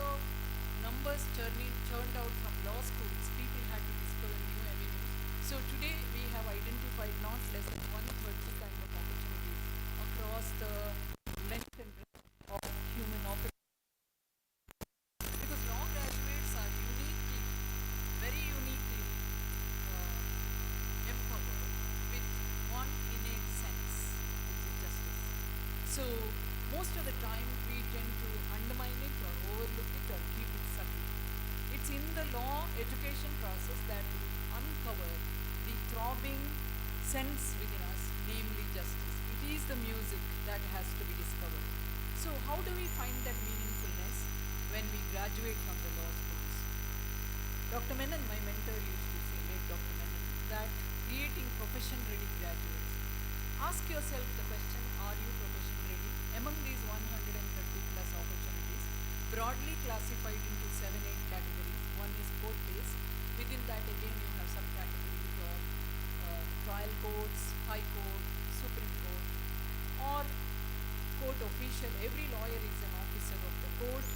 of numbers churned out from law schools, people had to discover new avenues. So today we have identified not less than 130 kind of opportunities across the length and breadth of human opportunities. Because law graduates are very uniquely empowered with one innate sense, which is justice. So most of the time we tend to undermine it or overlook it or keep it subtle. It's in the law education process that we uncover the throbbing sense within us, namely justice. It is the music that has to be discovered. So how do we find that meaningfulness when we graduate from the law schools? Dr. Menon, my mentor, used to say, late Dr. Menon, that creating profession-ready graduates. Ask yourself the question, are you profession-ready? Among these 130 plus opportunities, broadly classified into 7-8 categories. One is court-based. Within that, again, you have subcategories of trial courts, high court, supreme court, or court official. Every lawyer is an officer of the court,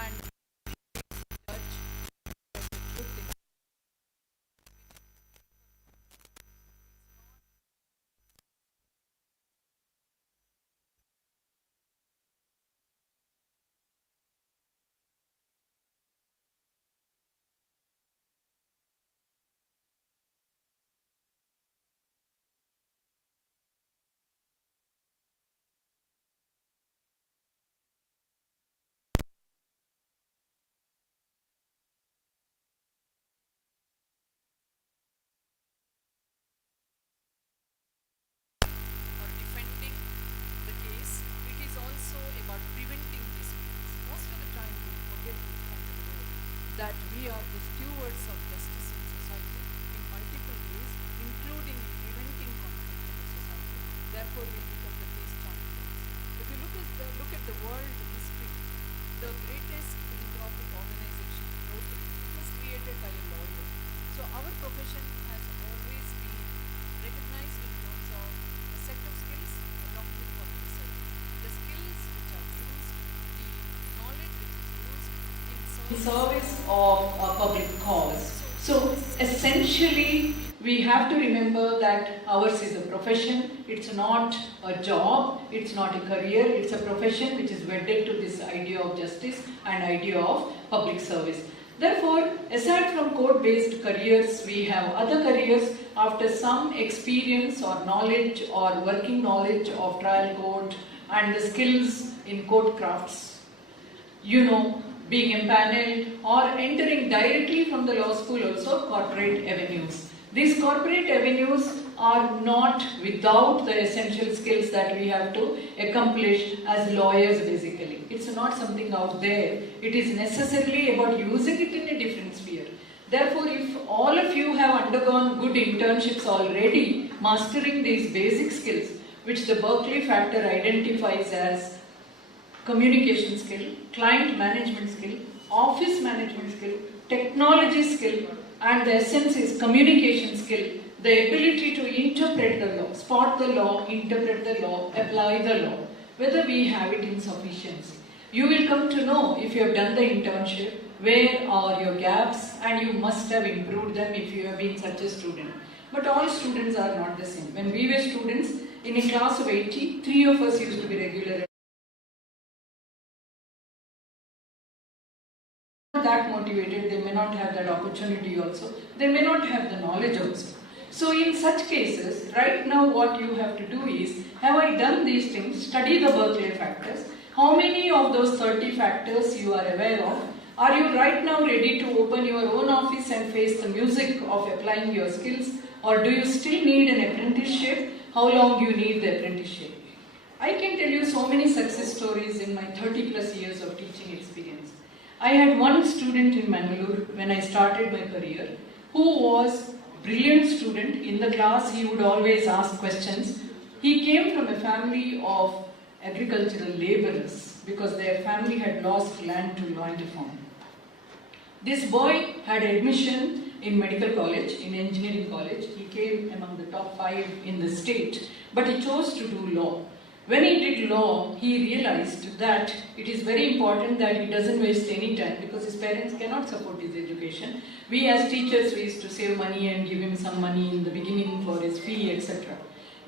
and judge. Or defending the case, it is also about preventing disputes. Most of the time we forget this kind of role, that we are the stewards of justice in society in multiple ways, including in preventing conflict in the society. Therefore, we become the peace champions. If you look at the world history, the greatest philanthropic organization, Rotary, was created by a lawyer. So our profession has always been recognized in terms of a set of skills along with public service. The skills which are used, the knowledge which is used in service of a public cause. So essentially, we have to remember that ours is a profession. It's not a job, it's not a career, it's a profession which is wedded to this idea of justice and idea of public service. Therefore, aside from court-based careers, we have other careers after some experience or knowledge or working knowledge of trial court and the skills in court crafts. Being empaneled or entering directly from the law school also corporate avenues. These corporate avenues are not without the essential skills that we have to accomplish as lawyers basically. It's not something out there. It is necessarily about using it in a different sphere. Therefore, if all of you have undergone good internships already, mastering these basic skills, which the Berkeley factor identifies as communication skill, client management skill, office management skill, technology skill, and the essence is communication skill, the ability to interpret the law, spot the law, interpret the law, apply the law, whether we have it in sufficiency. You will come to know if you have done the internship, where are your gaps, and you must have improved them if you have been such a student. But all students are not the same. When we were students, in a class of 80, 3 of us used to be regular. That motivated, they may not have that opportunity also, they may not have the knowledge also. So in such cases, right now what you have to do is, have I done these things, study the Berkeley factors, how many of those 30 factors you are aware of, are you right now ready to open your own office and face the music of applying your skills, or do you still need an apprenticeship, how long you need the apprenticeship? I can tell you so many success stories in my 30 plus years of teaching experience. I had one student in Mangalore when I started my career who was brilliant student. In the class, he would always ask questions. He came from a family of agricultural laborers because their family had lost land to land farm. This boy had admission in medical college, in engineering college. He came among the top 5 in the state, but he chose to do law. When he did law, he realized that it is very important that he doesn't waste any time because his parents cannot support his education. We as teachers, we used to save money and give him some money in the beginning for his fee, etc.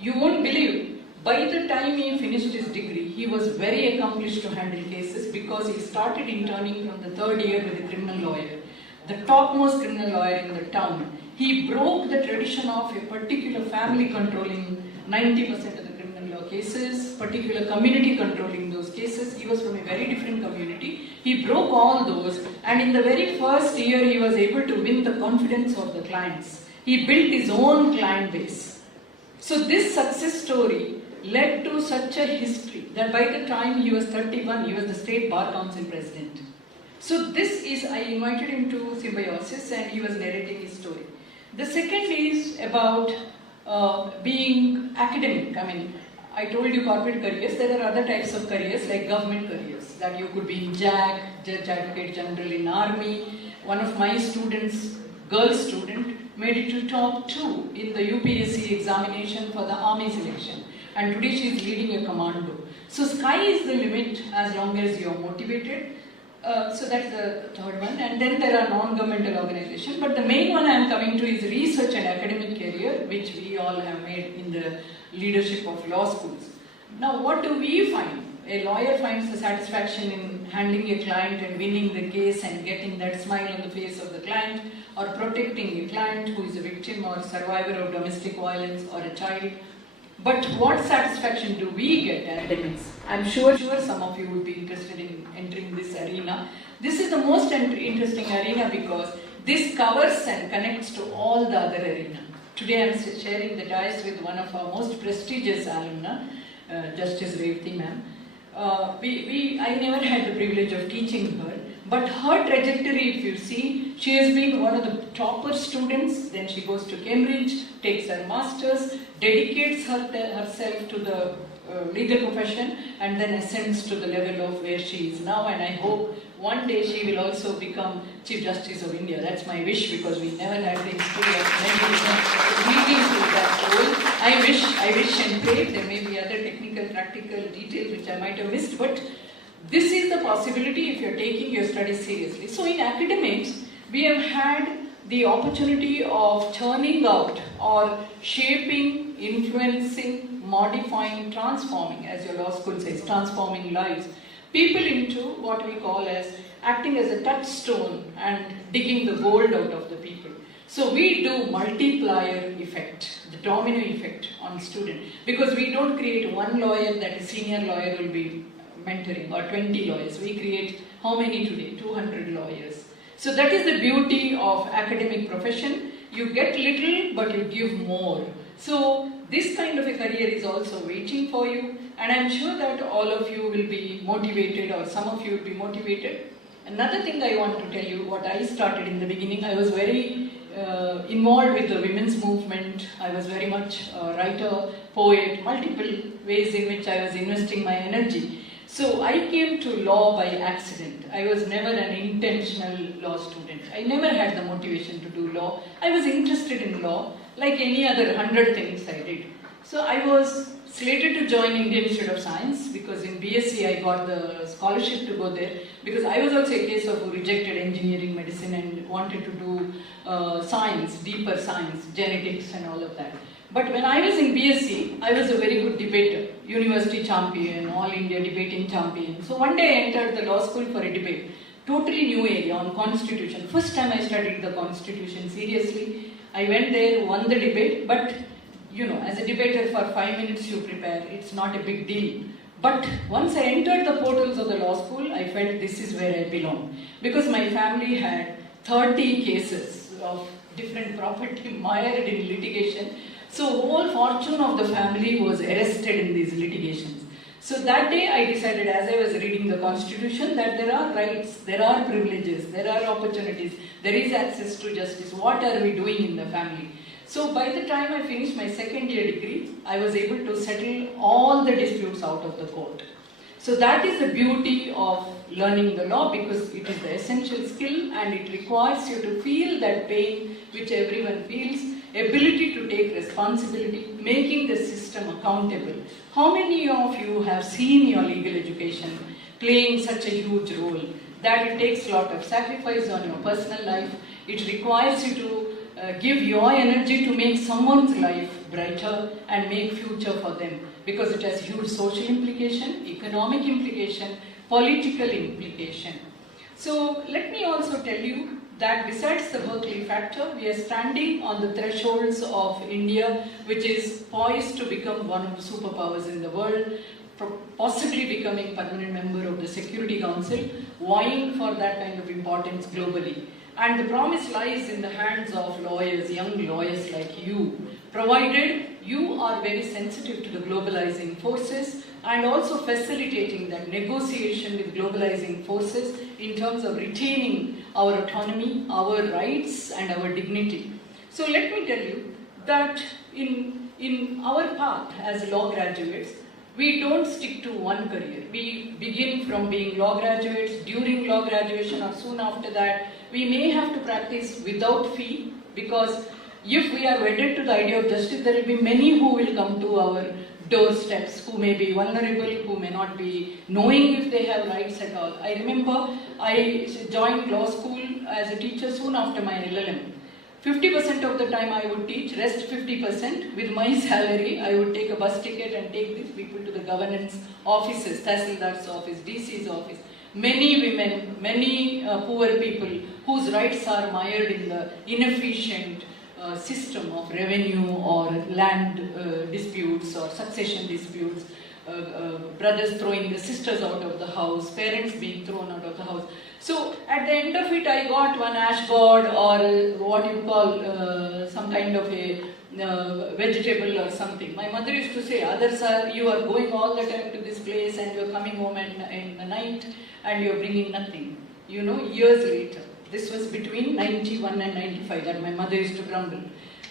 You won't believe, by the time he finished his degree, he was very accomplished to handle cases because he started interning from the 3rd year with a criminal lawyer, the topmost criminal lawyer in the town. He broke the tradition of a particular family controlling 90% of the criminal law cases, particular community controlling those cases. He was from a very different community. He broke all those, and in the very first year he was able to win the confidence of the clients. He built his own client base. So this success story led to such a history that by the time he was 31, he was the State Bar Council President. So this is, I invited him to Symbiosis and he was narrating his story. The second is about being academic. I mean, I told you corporate careers, there are other types of careers like government careers, that you could be in JAG, Judge Advocate General in Army. One of my students, girl student, made it to top 2 in the UPSC examination for the Army selection. And today she is leading a commando. So sky is the limit as long as you are motivated. So that's the third one. And then there are non-governmental organizations. But the main one I am coming to is research and academic career, which we all have made in the leadership of law schools. Now what do we find? A lawyer finds the satisfaction in handling a client and winning the case and getting that smile on the face of the client, or protecting a client who is a victim or survivor of domestic violence or a child. But what satisfaction do we get as academics? I'm sure some of you would be interested in entering this arena. This is the most interesting arena because this covers and connects to all the other arena. Today I'm sharing the dais with one of our most prestigious alumna, Justice Revati ma'am. I never had the privilege of teaching her, but her trajectory, if you see, she has been one of the topper students, then she goes to Cambridge, takes her masters, dedicates herself to the legal profession, and then ascends to the level of where she is now. And I hope one day she will also become Chief Justice of India. That's my wish, because we never had the history of many leading to that role. I wish and pray. There may be other technical, practical details which I might have missed, but this is the possibility if you're taking your studies seriously. So in academics, we have had the opportunity of churning out or shaping, influencing, modifying, transforming, as your law school says, transforming lives, people into what we call as acting as a touchstone and digging the gold out of the people. So we do multiplier effect, the domino effect on student, because we don't create one lawyer that a senior lawyer will be mentoring, or 20 lawyers. We create how many today? 200 lawyers. So that is the beauty of academic profession. You get little, but you give more. So this kind of a career is also waiting for you, and I'm sure that all of you will be motivated, or some of you will be motivated. Another thing I want to tell you, what I started in the beginning, I was very involved with the women's movement. I was very much a writer, poet, multiple ways in which I was investing my energy. So I came to law by accident. I was never an intentional law student. I never had the motivation to do law. I was interested in law like any other 100 things I did. So I was slated to join Indian Institute of Science because in BSc I got the scholarship to go there, because I was also a case of who rejected engineering, medicine and wanted to do science, deeper science, genetics and all of that. But when I was in BSc, I was a very good debater, university champion, all India debating champion. So one day I entered the law school for a debate, totally new area on constitution. First time I studied the constitution seriously. I went there, won the debate, but you know, as a debater for 5 minutes you prepare, it's not a big deal. But once I entered the portals of the law school, I felt this is where I belong. Because my family had 30 cases of different property mired in litigation. So whole fortune of the family was arrested in these litigations. So that day I decided, as I was reading the constitution, that there are rights, there are privileges, there are opportunities, there is access to justice. What are we doing in the family? So by the time I finished my second year degree, I was able to settle all the disputes out of the court. So that is the beauty of learning the law, because it is the essential skill and it requires you to feel that pain which everyone feels. ability to take responsibility, making the system accountable. How many of you have seen your legal education playing such a huge role that it takes a lot of sacrifice on your personal life? It requires you to give your energy to make someone's life brighter and make future for them, because it has huge social implication, economic implication, political implication. So let me also tell you that besides the Berkeley factor, we are standing on the thresholds of India, which is poised to become one of the superpowers in the world, possibly becoming permanent member of the Security Council, vying for that kind of importance globally. And the promise lies in the hands of lawyers, young lawyers like you, provided you are very sensitive to the globalizing forces and also facilitating that negotiation with globalizing forces in terms of retaining our autonomy, our rights and our dignity. So let me tell you that in our path as law graduates, we don't stick to one career. We begin from being law graduates, during law graduation or soon after that, we may have to practice without fee, because if we are wedded to the idea of justice, there will be many who will come to our doorsteps, who may be vulnerable, who may not be knowing if they have rights at all. I remember I joined law school as a teacher soon after my LLM. 50% of the time I would teach, rest 50% with my salary, I would take a bus ticket and take these people to the governance offices, Tahsildar's office, DC's office. Many women, many poor people whose rights are mired in the inefficient system of revenue or land disputes or succession disputes, brothers throwing the sisters out of the house, parents being thrown out of the house. So at the end of it, I got one ash god or what you call some kind of a vegetable or something. My mother used to say, others are, you are going all the time to this place and you are coming home in the night and you are bringing nothing. You know, years later. This was between 91 and 95 that my mother used to grumble.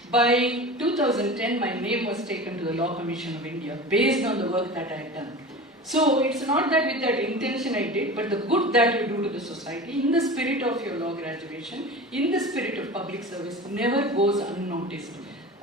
By 2010, my name was taken to the Law Commission of India based on the work that I had done. So it's not that with that intention I did, but the good that you do to the society, in the spirit of your law graduation, in the spirit of public service, never goes unnoticed.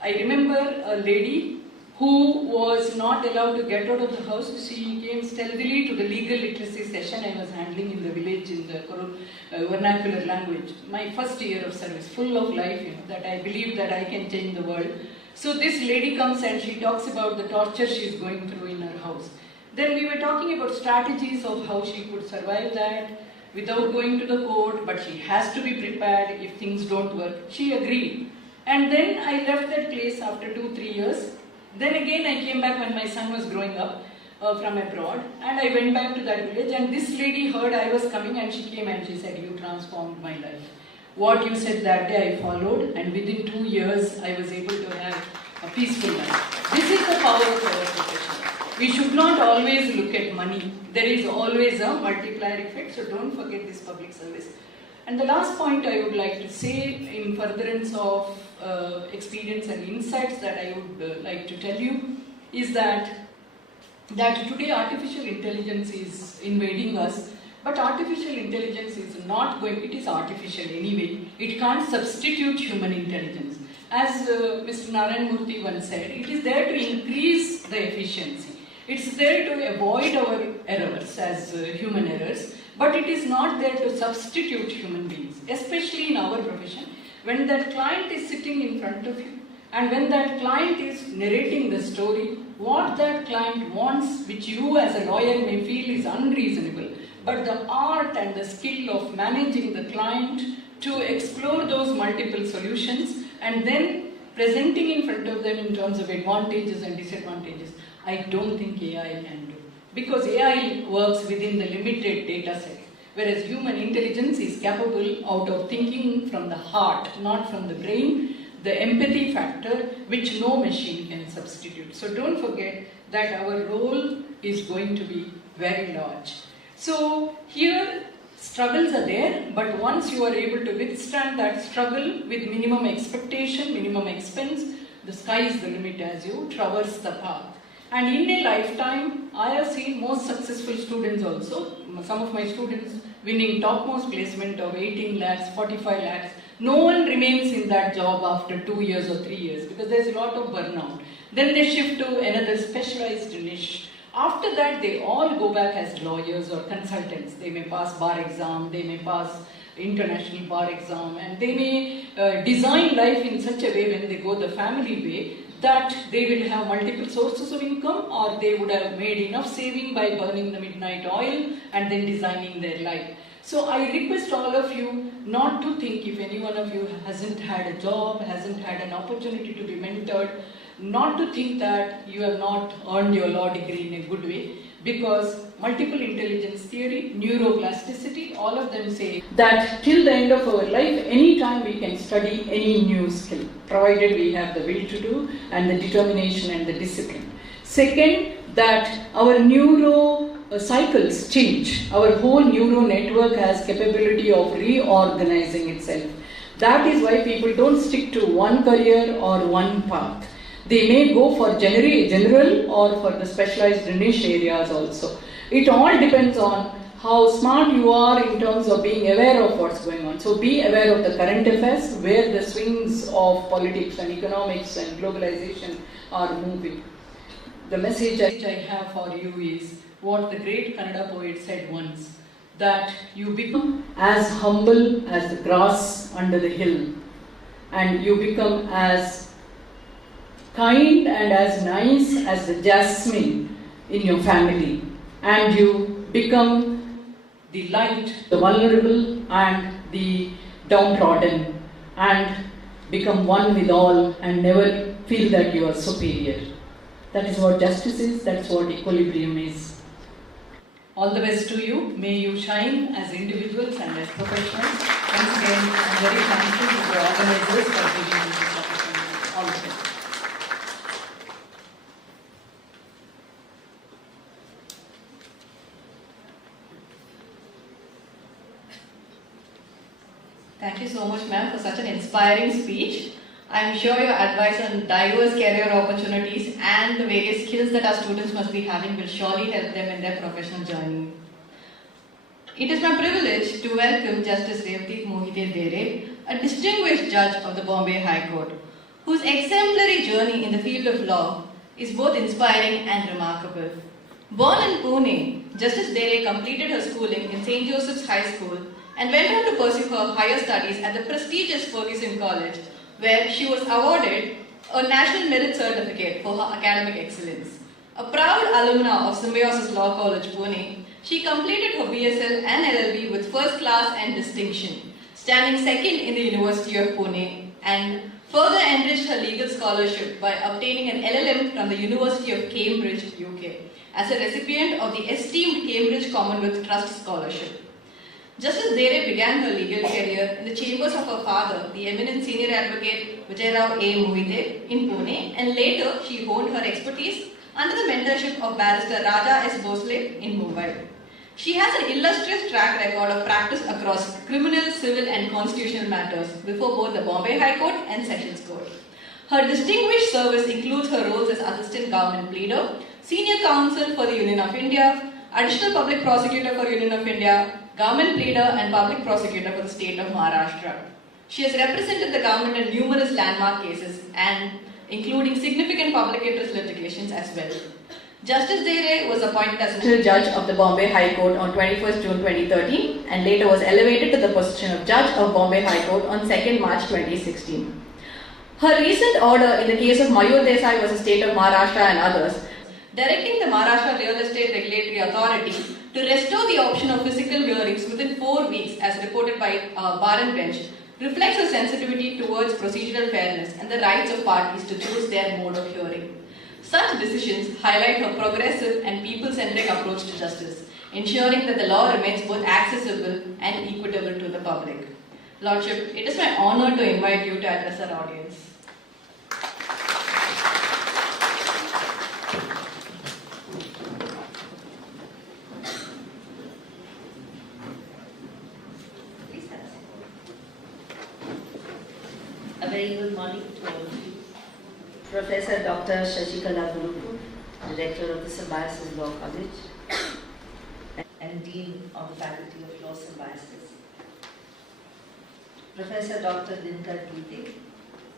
I remember a lady who was not allowed to get out of the house. She came stealthily to the legal literacy session I was handling in the village in the vernacular language. My first year of service, full of life, you know, that I believe that I can change the world. So this lady comes and she talks about the torture she is going through in her house. Then we were talking about strategies of how she could survive that without going to the court, but she has to be prepared if things don't work. She agreed. And then I left that place after 2-3 years. Then again I came back when my son was growing up from abroad, and I went back to that village, and this lady heard I was coming and she came and she said, you transformed my life. What you said that day I followed, and within 2 years I was able to have a peaceful life. This is the power of our profession. We should not always look at money. There is always a multiplier effect, so don't forget this public service. And the last point I would like to say in furtherance of experience and insights that I would like to tell you is that today artificial intelligence is invading us, but artificial intelligence is not going, it is artificial anyway, it can't substitute human intelligence. As Mr. Narayan Murthy once said, it is there to increase the efficiency. It's there to avoid our errors as human errors, but it is not there to substitute human beings, especially in our profession. When that client is sitting in front of you, and when that client is narrating the story, what that client wants, which you as a lawyer may feel is unreasonable, but the art and the skill of managing the client to explore those multiple solutions and then presenting in front of them in terms of advantages and disadvantages, I don't think AI can do. Because AI works within the limited data set, whereas human intelligence is capable out of thinking from the heart, not from the brain, the empathy factor which no machine can substitute. So don't forget that our role is going to be very large. So here struggles are there, but once you are able to withstand that struggle with minimum expectation, minimum expense, the sky is the limit as you traverse the path. And in a lifetime, I have seen most successful students also, some of my students winning topmost placement of 18 lakhs, 45 lakhs, No one remains in that job after 2 years or 3 years because there's a lot of burnout. Then they shift to another specialized niche. After that, they all go back as lawyers or consultants. They may pass bar exam, they may pass international bar exam, and they may design life in such a way when they go the family way that they will have multiple sources of income, or they would have made enough saving by burning the midnight oil and then designing their life. So I request all of you not to think, if any one of you hasn't had a job, hasn't had an opportunity to be mentored, not to think that you have not earned your law degree in a good way, because multiple intelligence theory, neuroplasticity, all of them say that till the end of our life, anytime we can study any new skill, provided we have the will to do and the determination and the discipline. Second, that our neuro cycles change. Our whole neuro network has capability of reorganizing itself. That is why people don't stick to one career or one path. They may go for general or for the specialized niche areas also. It all depends on how smart you are in terms of being aware of what's going on. So be aware of the current affairs, where the swings of politics and economics and globalization are moving. The message I have for you is what the great Kannada poet said once, that you become as humble as the grass under the hill, and you become as kind and as nice as the jasmine in your family, and you become the light, the vulnerable and the downtrodden, and become one with all and never feel that you are superior. That is what justice is, that's what equilibrium is. All the best to you. May you shine as individuals and as professionals. Once again, I am very thankful to the organizers for giving me this opportunity. All the best. Thank you so much, ma'am, for such an inspiring speech. I am sure your advice on diverse career opportunities and the various skills that our students must be having will surely help them in their professional journey. It is my privilege to welcome Justice Revati Mohite Dere, a distinguished judge of the Bombay High Court, whose exemplary journey in the field of law is both inspiring and remarkable. Born in Pune, Justice Dere completed her schooling in St. Joseph's High School and went on to pursue her higher studies at the prestigious Ferguson College, where she was awarded a National Merit Certificate for her academic excellence. A proud alumna of Symbiosis Law College, Pune, she completed her BSL and LLB with first class and distinction, standing second in the University of Pune, and further enriched her legal scholarship by obtaining an LLM from the University of Cambridge, UK, as a recipient of the esteemed Cambridge Commonwealth Trust Scholarship. Justice Dere began her legal career in the chambers of her father, the eminent senior advocate Vijayarao A. Mohite in Pune, and later she honed her expertise under the mentorship of barrister Raja S. Bhosle in Mumbai. She has an illustrious track record of practice across criminal, civil and constitutional matters before both the Bombay High Court and Sessions Court. Her distinguished service includes her roles as Assistant Government Pleader, Senior Counsel for the Union of India, Additional Public Prosecutor for Union of India, Government Pleader and Public Prosecutor for the state of Maharashtra. She has represented the government in numerous landmark cases and including significant public interest litigations as well. Justice Dere was appointed as a judge of the Bombay High Court on 21st June 2013 and later was elevated to the position of judge of Bombay High Court on 2nd March 2016. Her recent order in the case of Mayur Desai versus State of Maharashtra and others, directing the Maharashtra Real Estate Regulatory Authority to restore the option of physical hearings within 4 weeks as reported by Bar and Bench, reflects her sensitivity towards procedural fairness and the rights of parties to choose their mode of hearing. Such decisions highlight her progressive and people-centric approach to justice, ensuring that the law remains both accessible and equitable to the public. Lordship, it is my honor to invite you to address our audience. A very good morning to all of you. Professor Dr. Shashikala Gurupur, Director of the Symbiosis Law College and Dean of the Faculty of Law Symbiosis. Professor Dr. Dinkar Gite,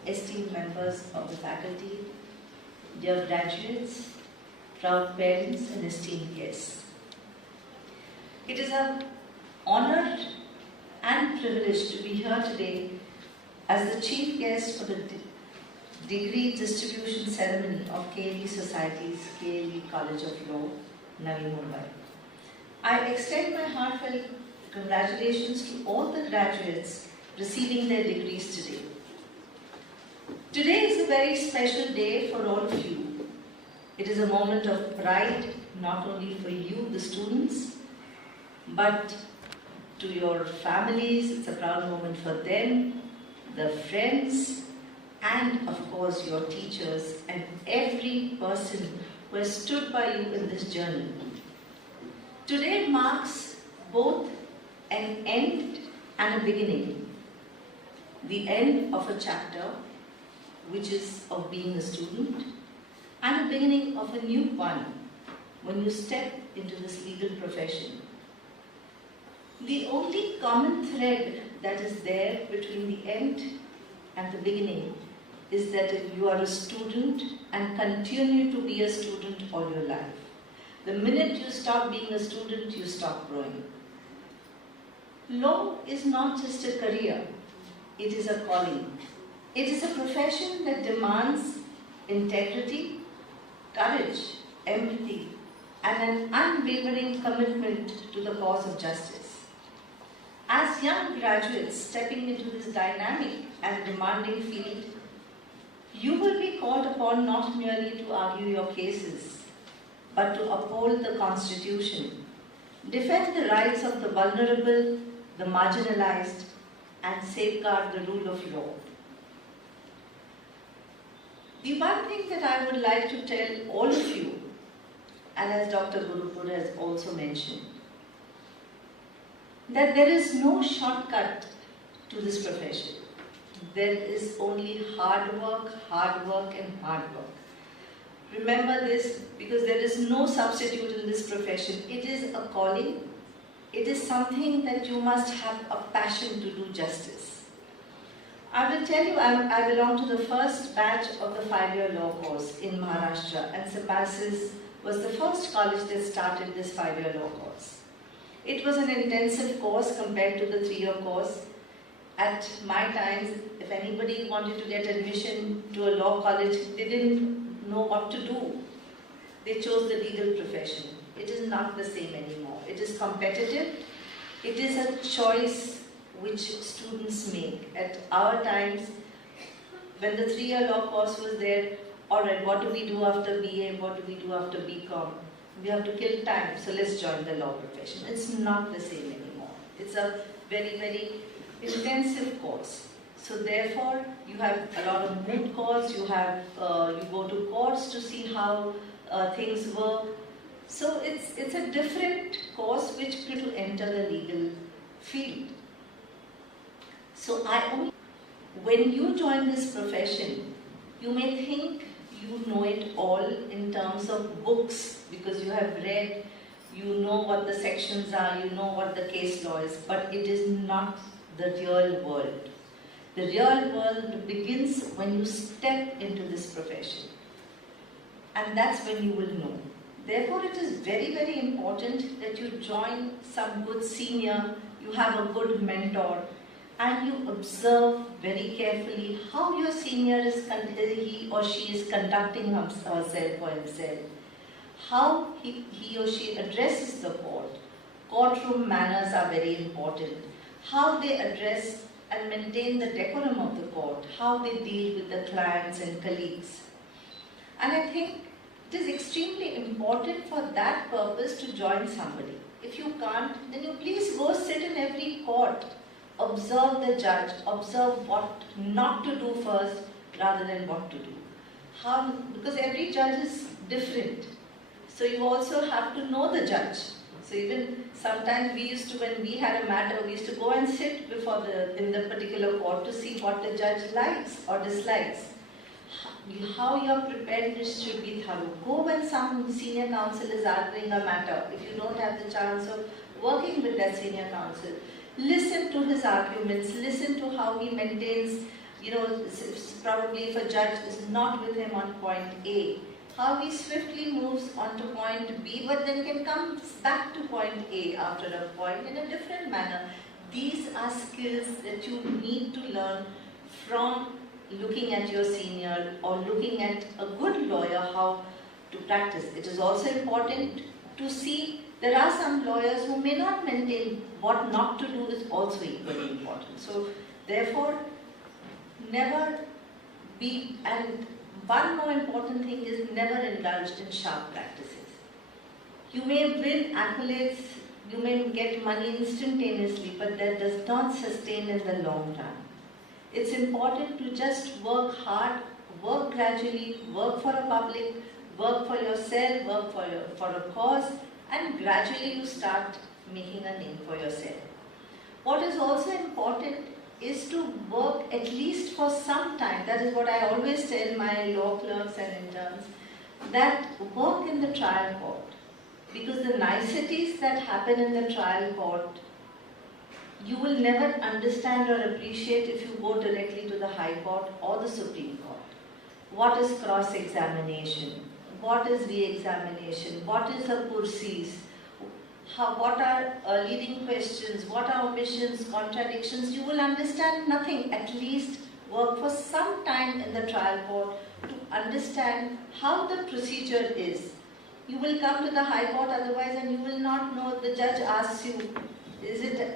esteemed members of the faculty, dear graduates, proud parents and esteemed guests. It is an honor and privilege to be here today as the chief guest for the degree distribution ceremony of KLE Society's KLE College of Law, Navi Mumbai. I extend my heartfelt congratulations to all the graduates receiving their degrees today. Today is a very special day for all of you. It is a moment of pride, not only for you, the students, but to your families. It's a proud moment for them, the friends, and of course your teachers and every person who has stood by you in this journey. Today marks both an end and a beginning. The end of a chapter, which is of being a student, and a beginning of a new one when you step into this legal profession. The only common thread that is there between the end and the beginning is that you are a student and continue to be a student all your life. The minute you stop being a student, you stop growing. Law is not just a career, it is a calling. It is a profession that demands integrity, courage, empathy, and an unwavering commitment to the cause of justice. As young graduates stepping into this dynamic and demanding field, you will be called upon not merely to argue your cases, but to uphold the Constitution, defend the rights of the vulnerable, the marginalized, and safeguard the rule of law. The one thing that I would like to tell all of you, and as Dr. Gurupur has also mentioned, that there is no shortcut to this profession. There is only hard work, and hard work. Remember this, because there is no substitute in this profession. It is a calling. It is something that you must have a passion to do justice. I will tell you, I belong to the first batch of the 5-year law course in Maharashtra, and Symbiosis was the first college that started this 5-year law course. It was an intensive course compared to the 3-year course. At my times, if anybody wanted to get admission to a law college, they didn't know what to do. They chose the legal profession. It is not the same anymore. It is competitive. It is a choice which students make. At our times, when the 3-year law course was there, all right, what do we do after BA? What do we do after BCom? We have to kill time, so let's join the law profession. It's not the same anymore. It's a very, very intensive course. So therefore, you have a lot of moot calls. You go to courts to see how things work. So it's a different course which to enter the legal field. So when you join this profession, you may think you know it all in terms of books because you have read, you know what the sections are, you know what the case law is, but it is not the real world. The real world begins when you step into this profession. And that's when you will know. Therefore, it is very, very important that you join some good senior, you have a good mentor, and you observe very carefully how your senior is, he or she is conducting herself or himself, how he or she addresses the court. Courtroom manners are very important. How they address and maintain the decorum of the court, how they deal with the clients and colleagues. And I think it is extremely important for that purpose to join somebody. If you can't, then you please go sit in every court. Observe the judge, observe what not to do first rather than what to do. Because every judge is different. So you also have to know the judge. So even sometimes when we had a matter, we used to go and sit in the particular court to see what the judge likes or dislikes. How your preparedness should be thorough. Go when some senior counsel is arguing a matter. If you don't have the chance of working with that senior counsel, Listen to his arguments, listen to how he maintains, probably if a judge is not with him on point A, how he swiftly moves on to point B, but then can come back to point A after a point in a different manner. These are skills that you need to learn from looking at your senior or looking at a good lawyer how to practice. It is also important to see there are some lawyers who may not maintain. What not to do is also equally important. So therefore, never be, and one more important thing is never indulge in sharp practices. You may win accolades, you may get money instantaneously, but that does not sustain in the long run. It's important to just work hard, work gradually, work for a public, work for yourself, work for a cause, and gradually you start making a name for yourself. What is also important is to work at least for some time. That is what I always tell my law clerks and interns, that work in the trial court. Because the niceties that happen in the trial court, you will never understand or appreciate if you go directly to the High Court or the Supreme Court. What is cross-examination? What is re-examination? What is a pursuit? What are leading questions? What are omissions, contradictions? You will understand nothing. At least work for some time in the trial court to understand how the procedure is. You will come to the High Court otherwise and you will not know. The judge asks you,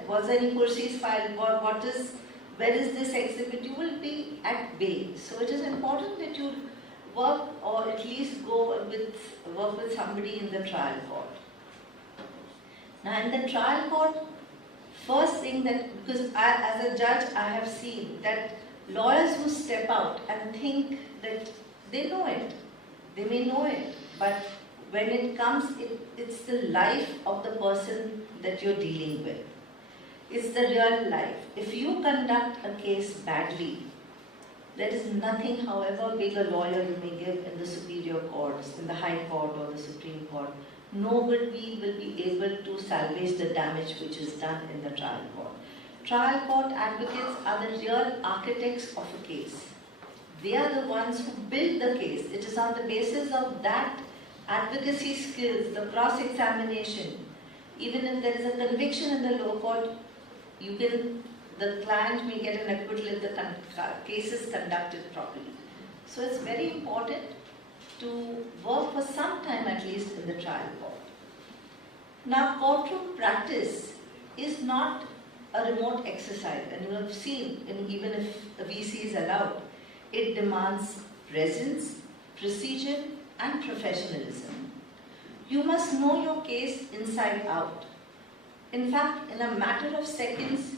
was any pursuit filed? Where is this exhibit? You will be at bay. So it is important that you work or at least work with somebody in the trial court. Now in the trial court, first thing that, because as a judge I have seen that lawyers who step out and think that they know it, they may know it, but when it comes, it's the life of the person that you're dealing with. It's the real life. If you conduct a case badly, there is nothing, however big a lawyer you may give in the superior courts, in the High Court or the Supreme Court, nobody will be able to salvage the damage which is done in the trial court. Trial court advocates are the real architects of a case. They are the ones who build the case. It is on the basis of that advocacy skills, the cross-examination. Even if there is a conviction in the lower court, the client may get an acquittal if the case is conducted properly. So it's very important to work for some time at least in the trial court. Now, courtroom practice is not a remote exercise, and you have seen, even if the VC is allowed, it demands presence, precision, and professionalism. You must know your case inside out. In fact, in a matter of seconds,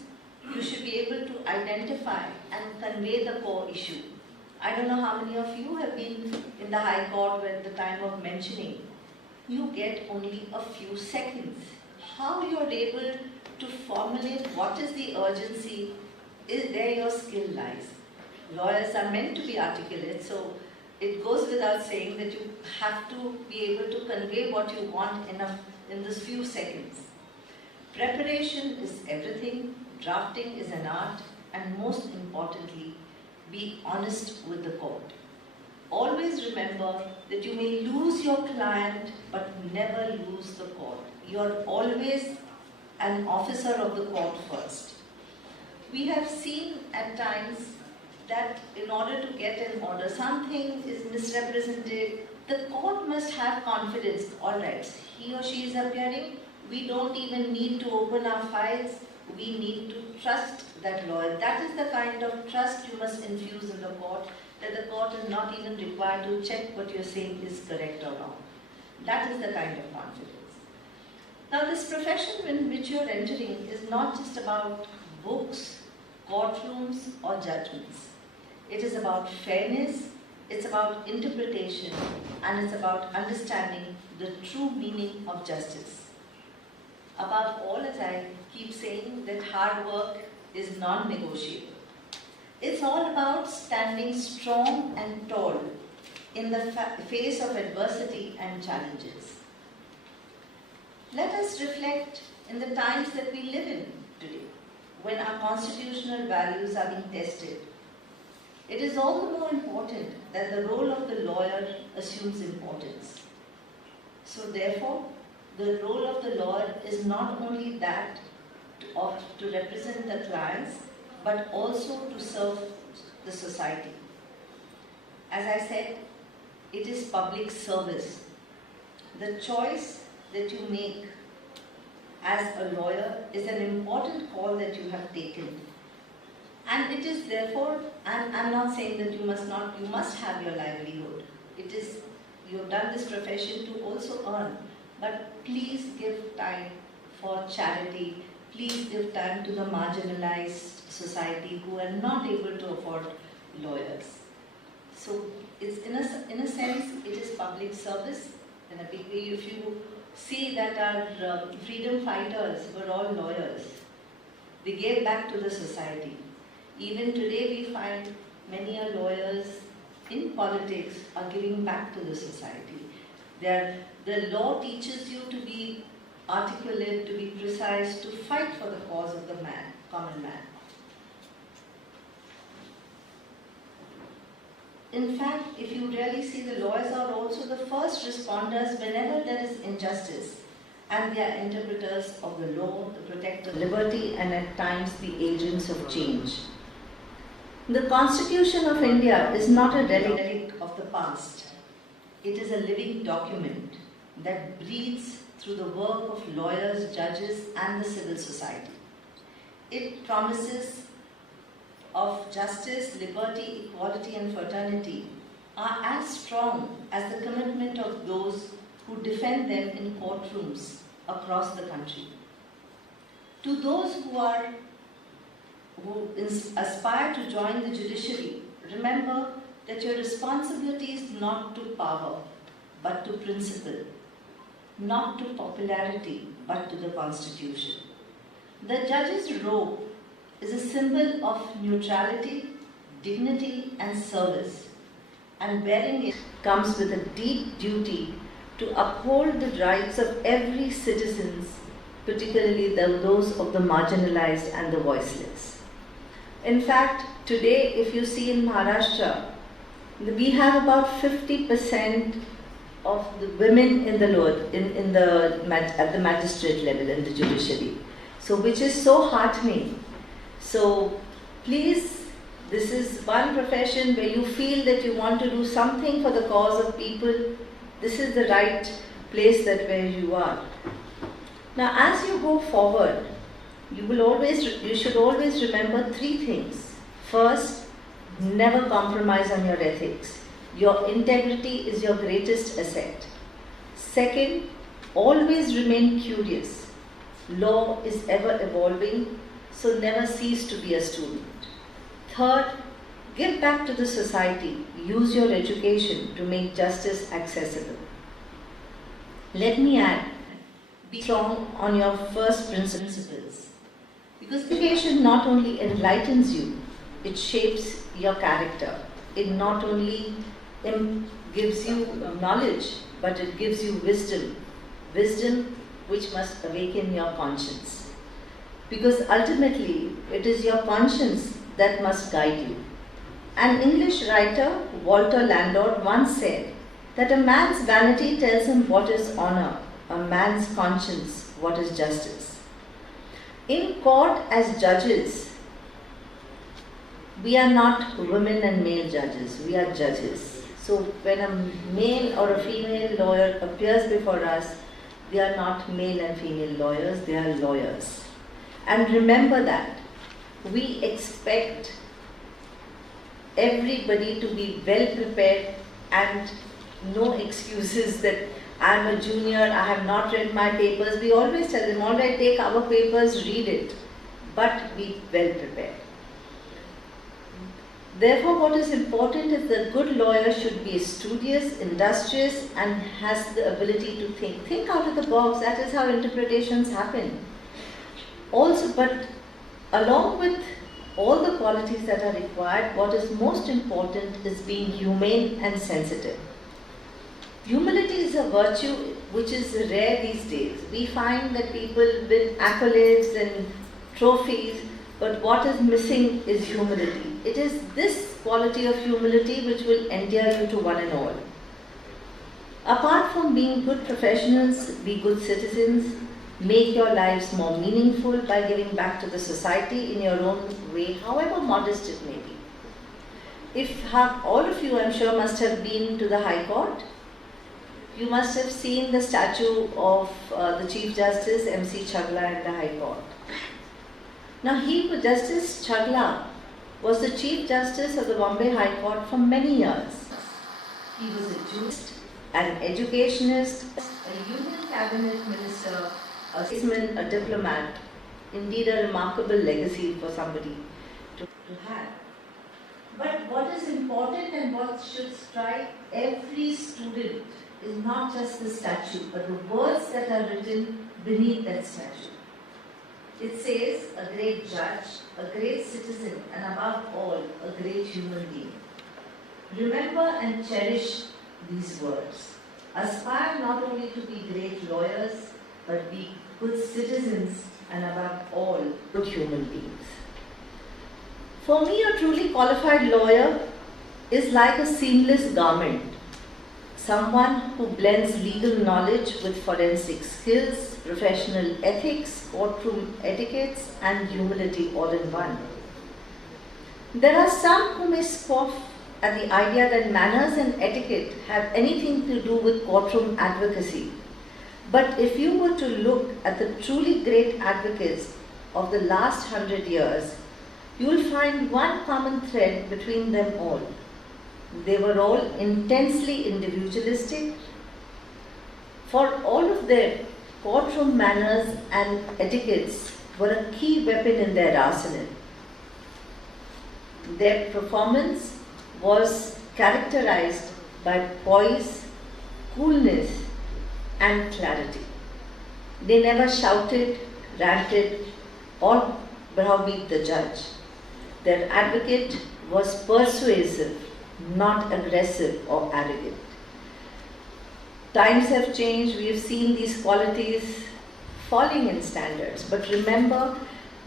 you should be able to identify and convey the core issue. I don't know how many of you have been in the High Court at the time of mentioning. You get only a few seconds. How you're able to formulate what is the urgency is there your skill lies. Lawyers are meant to be articulate, so it goes without saying that you have to be able to convey what you want in those few seconds. Preparation is everything, drafting is an art, and most importantly, be honest with the court. Always remember that you may lose your client, but never lose the court. You are always an officer of the court first. We have seen at times that in order to get an order, something is misrepresented. The court must have confidence. All right, he or she is appearing. We don't even need to open our files. We need to trust that lawyer. That is the kind of trust you must infuse in the court, that the court is not even required to check what you're saying is correct or wrong. That is the kind of confidence. Now, this profession in which you're entering is not just about books, courtrooms, or judgments. It is about fairness, it's about interpretation, and it's about understanding the true meaning of justice. Above all, as I keep saying, that hard work is non-negotiable. It's all about standing strong and tall in the face of adversity and challenges. Let us reflect in the times that we live in today. when our constitutional values are being tested. It is all the more important that the role of the lawyer assumes importance. So therefore, the role of the lawyer is not only that to represent the clients, but also to serve the society. As I said, it is public service. The choice that you make as a lawyer is an important call that you have taken. And it is therefore, and I'm not saying that you must have your livelihood. It is, you have done this profession to also earn. But please give time for charity. Please give time to the marginalized society who are not able to afford lawyers. So it's in a sense, it is public service in a big way. If you see that our freedom fighters were all lawyers, they gave back to the society. Even today we find many lawyers in politics are giving back to the society. The law teaches you to be articulate, to be precise, to fight for the cause of the common man. In fact, if you really see, the lawyers are also the first responders whenever there is injustice, and they are interpreters of the law, the protector of liberty, and at times the agents of change. The Constitution of India is not a relic of the past. It is a living document that breathes through the work of lawyers, judges, and the civil society. It promises of justice, liberty, equality, and fraternity are as strong as the commitment of those who defend them in courtrooms across the country. To those who aspire to join the judiciary, remember that your responsibility is not to power, but to principle, not to popularity, but to the Constitution. The judge's robe is a symbol of neutrality, dignity, and service, and wearing it comes with a deep duty to uphold the rights of every citizen, particularly those of the marginalized and the voiceless. In fact, today, if you see in Maharashtra, we have about 50% of the women in at the magistrate level in the judiciary. So, which is so heartening. So, please, this is one profession where you feel that you want to do something for the cause of people. This is the right place where you are. Now, as you go forward, you should always remember three things. First, never compromise on your ethics. Your integrity is your greatest asset. Second, always remain curious. Law is ever evolving, so never cease to be a student. Third, give back to the society. Use your education to make justice accessible. Let me add, be strong on your first principles. Because education not only enlightens you, it shapes your character. It not only gives you knowledge, but it gives you wisdom. Wisdom which must awaken your conscience. Because ultimately, it is your conscience that must guide you. An English writer, Walter Landor, once said that a man's vanity tells him what is honor, a man's conscience what is justice. In court as judges, we are not women and male judges, we are judges. So when a male or a female lawyer appears before us, they are not male and female lawyers, they are lawyers. And remember that we expect everybody to be well prepared and no excuses that I am a junior, I have not read my papers. We always tell them, all right, take our papers, read it, but be well prepared. Therefore, what is important is that a good lawyer should be studious, industrious, and has the ability to think. Think out of the box, that is how interpretations happen. Also, but along with all the qualities that are required, what is most important is being humane and sensitive. Humility is a virtue which is rare these days. We find that people win accolades and trophies, but what is missing is humility. It is this quality of humility which will endear you to one and all. Apart from being good professionals, be good citizens, make your lives more meaningful by giving back to the society in your own way, however modest it may be. All of you, I'm sure, must have been to the High Court. You must have seen the statue of the Chief Justice, M.C. Chagla, in the High Court. Now, Justice Chagla was the Chief Justice of the Bombay High Court for many years. He was a jurist, an educationist, a Union Cabinet Minister, a statesman, a diplomat, indeed a remarkable legacy for somebody to have. But what is important and what should strike every student is not just the statue, but the words that are written beneath that statue. It says, a great judge, a great citizen, and above all, a great human being. Remember and cherish these words. Aspire not only to be great lawyers, but be good citizens, and above all, good human beings. For me, a truly qualified lawyer is like a seamless garment. Someone who blends legal knowledge with forensic skills, professional ethics, courtroom etiquettes, and humility all in one. There are some who may scoff at the idea that manners and etiquette have anything to do with courtroom advocacy. But if you were to look at the truly great advocates of the last 100 years, you will find one common thread between them all. They were all intensely individualistic. For all of them, courtroom manners and etiquettes were a key weapon in their arsenal. Their performance was characterized by poise, coolness, and clarity. They never shouted, ranted, or browbeat the judge. Their advocate was persuasive, not aggressive or arrogant. Times have changed, we have seen these qualities falling in standards, but remember,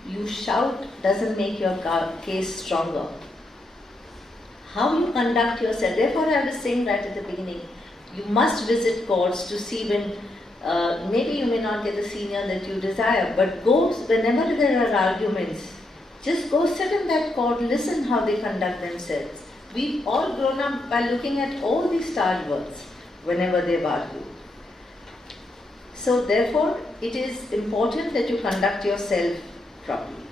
you shout doesn't make your case stronger. How you conduct yourself, therefore I was saying right at the beginning, you must visit courts to see when, maybe you may not get the senior that you desire, but go whenever there are arguments, just go sit in that court, listen how they conduct themselves. We've all grown up by looking at all these stalwarts whenever they've argued. So therefore, it is important that you conduct yourself properly.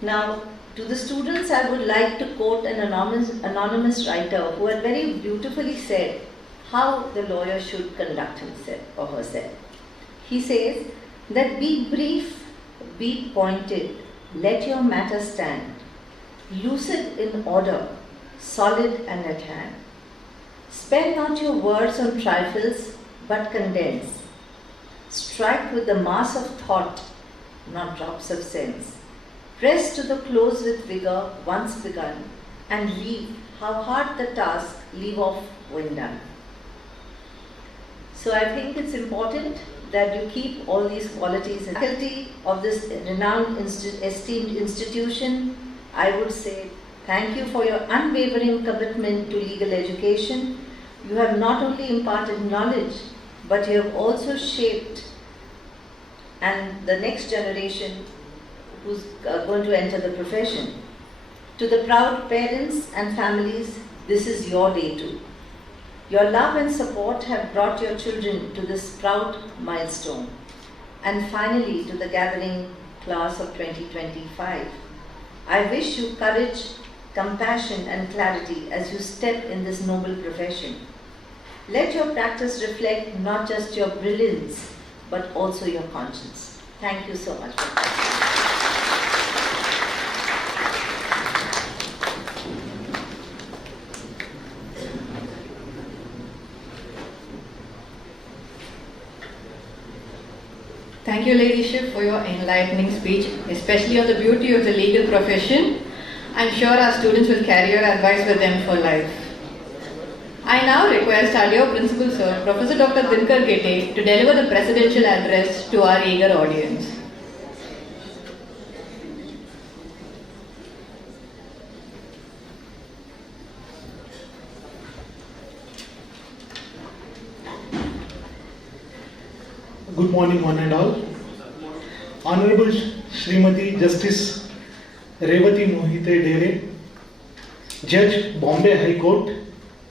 Now, to the students, I would like to quote an anonymous writer who had very beautifully said how the lawyer should conduct himself or herself. He says that be brief, be pointed, let your matter stand, lucid in order, solid and at hand. Spend not your words on trifles, but condense. Strike with the mass of thought, not drops of sense. Press to the close with vigor once begun, and leave, how hard the task, leave off when done. So I think it's important that you keep all these qualities in the faculty of this renowned, esteemed institution. I would say thank you for your unwavering commitment to legal education. You have not only imparted knowledge, but you have also shaped and the next generation who's going to enter the profession. To the proud parents and families, this is your day too. Your love and support have brought your children to this proud milestone. And finally, to the gathering class of 2025, I wish you courage, compassion and clarity as you step in this noble profession. Let your practice reflect not just your brilliance, but also your conscience. Thank you so much for that. Thank you, Ladyship, for your enlightening speech, especially on the beauty of the legal profession. I'm sure our students will carry your advice with them for life. I now request our dear Principal Sir, Professor Dr. Dinkar Gete, to deliver the presidential address to our eager audience. Good morning, one and all. Honorable Srimati Justice Revati Mohite Dere, Judge, Bombay High Court,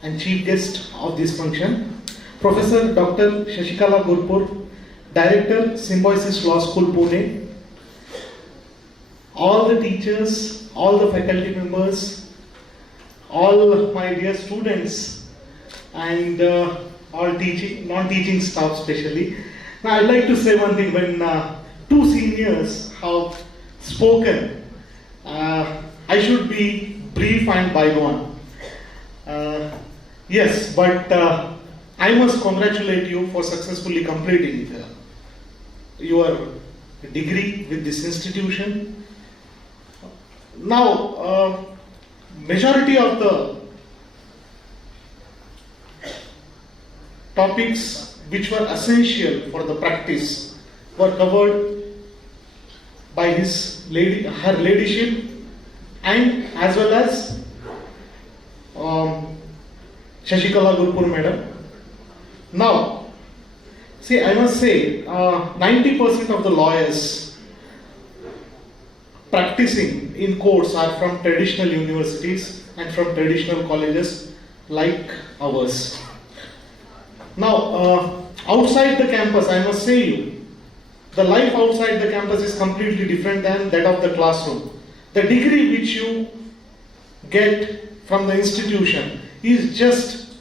and Chief Guest of this function, Professor Dr. Shashikala Gurpur, Director, Symbiosis Law School, Pune, all the teachers, all the faculty members, all my dear students, and all teaching, non-teaching staff especially. Now I'd like to say one thing. When two seniors have spoken, I should be brief and bygone. Yes, but I must congratulate you for successfully completing your degree with this institution. Now, majority of the topics which were essential for the practice were covered by her ladyship, and as well as Shashikala Gurpur madam. Now, see, I must say, 90% of the lawyers practicing in courts are from traditional universities and from traditional colleges like ours. Now, outside the campus, I must say you, the life outside the campus is completely different than that of the classroom. The degree which you get from the institution is just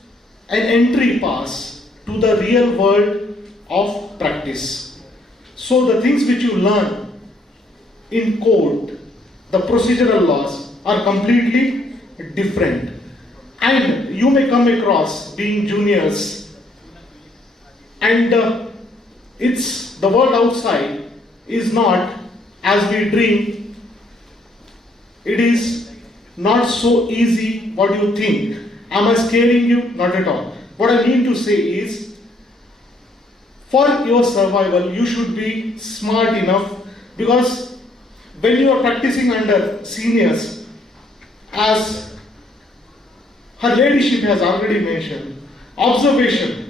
an entry pass to the real world of practice. So the things which you learn in court, the procedural laws, are completely different. And you may come across being juniors, and it's the world outside is not as we dream. It is not so easy what you think. Am I scaring you? Not at all. What I mean to say is, for your survival, you should be smart enough, because when you are practicing under seniors, as her ladyship has already mentioned, observation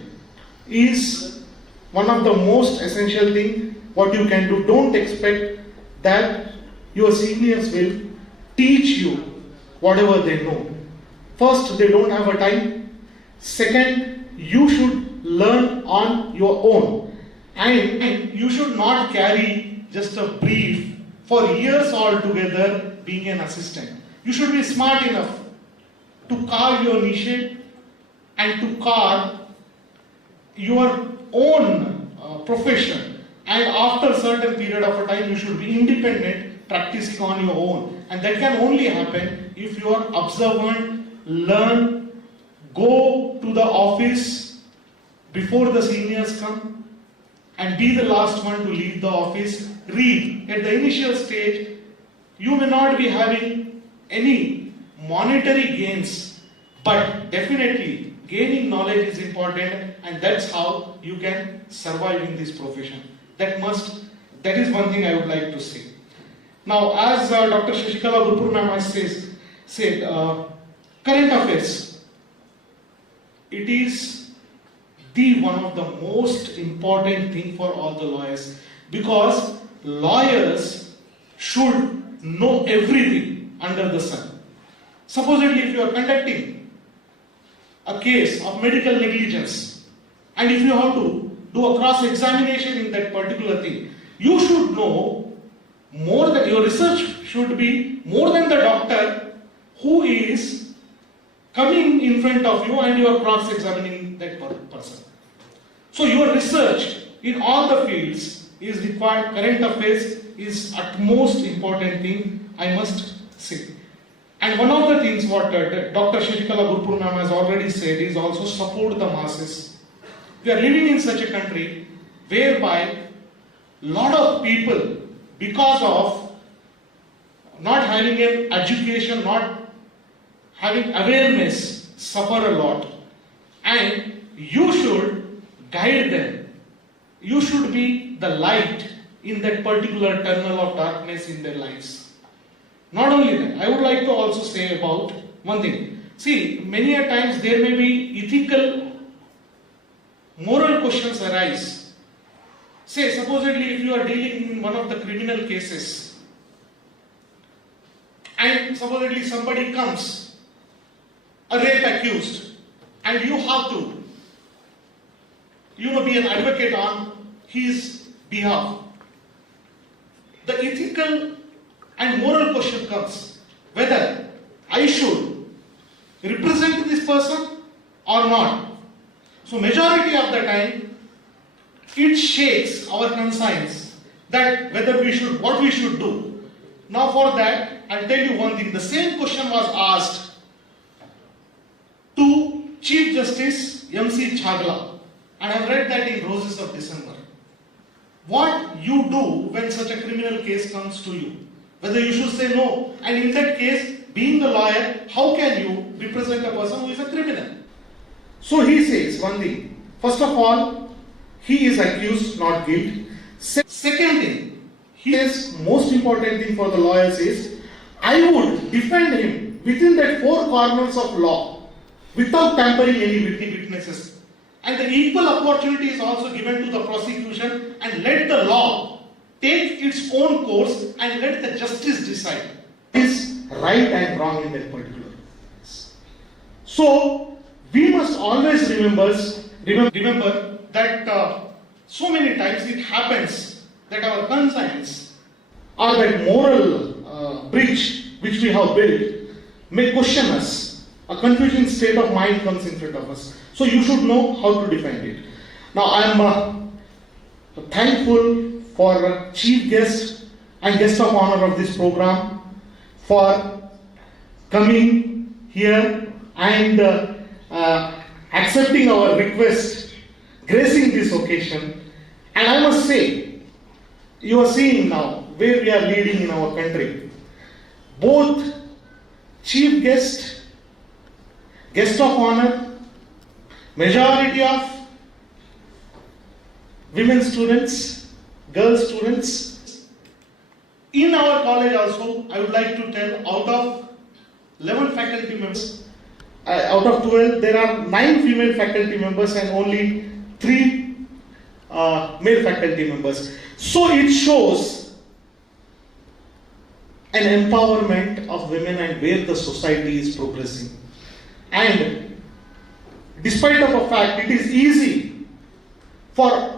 is one of the most essential thing what you can do. Don't expect that your seniors will teach you whatever they know. First, they don't have a time. Second, you should learn on your own. And you should not carry just a brief for years altogether being an assistant. You should be smart enough to carve your niche and to carve your own profession. And after a certain period of a time, you should be independent, practicing on your own. And that can only happen if you are observant, learn, go to the office before the seniors come, and be the last one to leave the office. Read. At the initial stage, you may not be having any monetary gains, but definitely gaining knowledge is important, and that's how you can survive in this profession. That is one thing I would like to say. Now, as Dr. Shashikala Gurpur ma'am has said, current affairs, it is the one of the most important thing for all the lawyers, because lawyers should know everything under the sun. Supposedly, if you are conducting a case of medical negligence, and if you have to do a cross-examination in that particular thing, you should know more than your research should be more than the doctor who is coming in front of you and you are cross-examining that person. So your research in all the fields is required. Current affairs is utmost important thing, I must say. And one of the things what Dr. Shashikala Gurpur ma'am has already said is also support the masses. We are living in such a country whereby lot of people, because of not having an education, not having awareness, suffer a lot. And you should guide them. You should be the light in that particular tunnel of darkness in their lives. Not only that, I would like to also say about one thing. See, many a times there may be ethical, moral questions arise Say, supposedly, if you are dealing in one of the criminal cases, and supposedly somebody comes, a rape accused, and you have to, be an advocate on his behalf. The ethical and moral question comes whether I should represent this person or not. So majority of the time, it shakes our conscience that whether what we should do. Now for that, I'll tell you one thing. The same question was asked to Chief Justice M.C. Chagla, and I've read that in Roses of December. What you do when such a criminal case comes to you? Whether you should say no, and in that case, being a lawyer, how can you represent a person who is a criminal? So he says one thing. First of all, he is accused, not guilty. Second thing, he says most important thing for the lawyers is, I would defend him within that four corners of law without tampering any witnesses. And the equal opportunity is also given to the prosecution, and let the law take its own course and let the justice decide what is right and wrong in that particular case. So we must always remember that so many times it happens that our conscience or that moral bridge which we have built may question us. A confusing state of mind comes in front of us. So you should know how to defend it. Now I am thankful for chief guest and guest of honor of this program for coming here and accepting our request, gracing this occasion. And I must say, you are seeing now where we are leading in our country. Both chief guest, guest of honor, majority of women students, girl students. In our college also, I would like to tell, out of 11 faculty members, out of 12, there are 9 female faculty members and only 3 male faculty members. So it shows an empowerment of women and where the society is progressing. And despite of a fact, it is easy for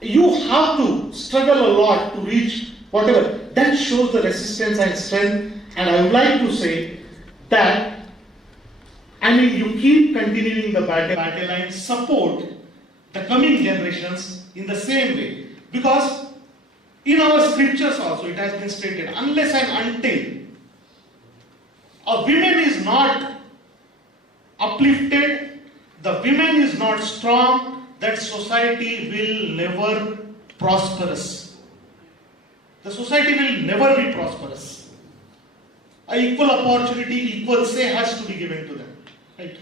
you have to struggle a lot to reach whatever. That shows the resistance and strength. And I would like to say that, you keep continuing the battle line, support the coming generations in the same way. Because in our scriptures also it has been stated, unless and until a woman is not uplifted, the woman is not strong, that society will never prosperous. The society will never be prosperous. An equal opportunity, equal say has to be given to them. Right?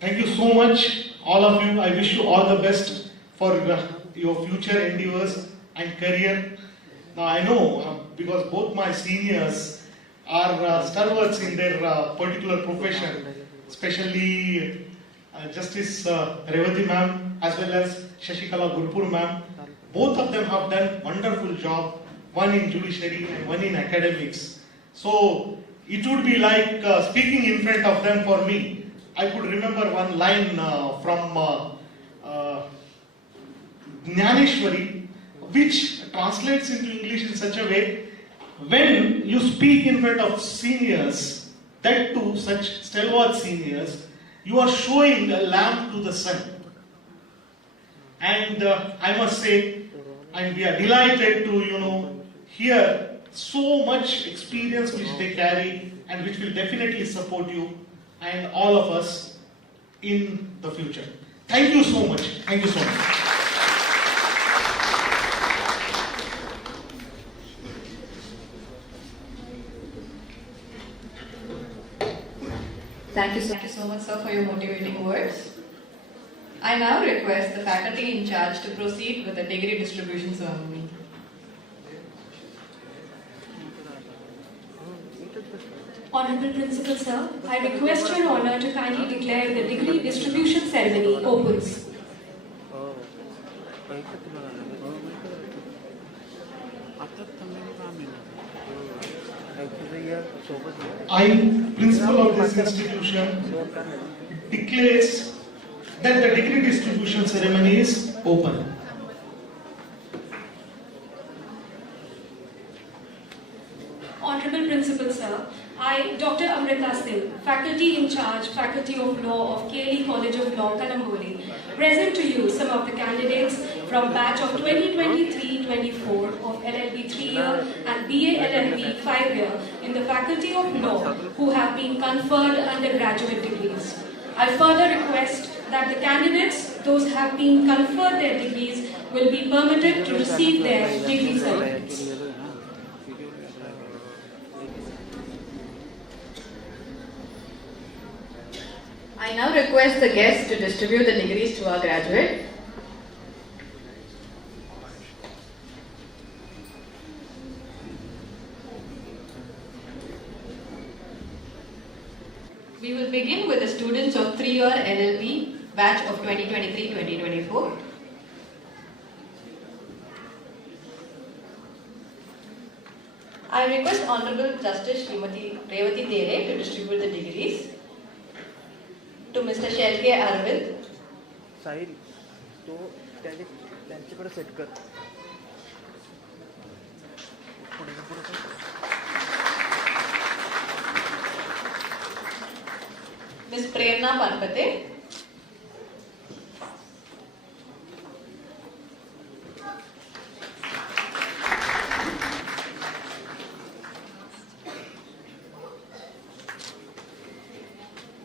Thank you so much, all of you. I wish you all the best for your future endeavors and career. Now I know, because both my seniors are stalwarts in their particular profession, especially Justice Revati ma'am as well as Shashikala Gurpur ma'am. Both of them have done wonderful job, one in judiciary and one in academics. So it would be like speaking in front of them for me. I could remember one line from Jnaneshwari, which translates into English in such a way, when you speak in front of seniors, that too such stalwart seniors, you are showing a lamp to the sun. And I must say, and we are delighted to hear so much experience which they carry and which will definitely support you and all of us in the future. Thank you so much. Thank you so much. Thank you so much, sir, for your motivating words. I now request the faculty in charge to proceed with the degree distribution ceremony. Honorable Principal Sir, I request your honor to kindly declare the degree distribution ceremony opens. I, principal of this institution, declares that the degree distribution ceremony is open. Honorable Principal Sir, I, Dr. Amrita Singh, Faculty in Charge, Faculty of Law of KLE College of Law, Kalamboli, present to you some of the candidates from batch of 2023-24 of LLB 3-year and BA LLB 5-year in the Faculty of Law who have been conferred undergraduate degrees. I further request that the candidates, those who have been conferred their degrees, will be permitted to receive their degree certificates. I now request the guests to distribute the degrees to our graduate. We will begin with the students of 3-year LLB batch of 2023-2024. I request Honorable Justice Revati Dere to distribute the degrees. To Mr. Shelke Arvind. साहिल तो त्यांच्याकडे set कर. Ms. Prerna Panpate.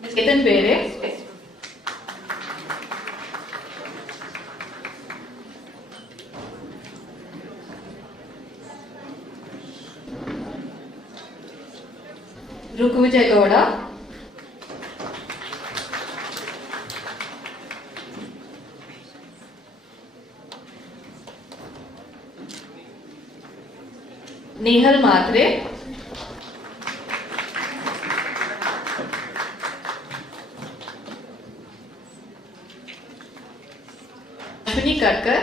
Ms. Ketan Bere. Rukuvijay Gowda. Nehal Matre. Ashwini Katkar.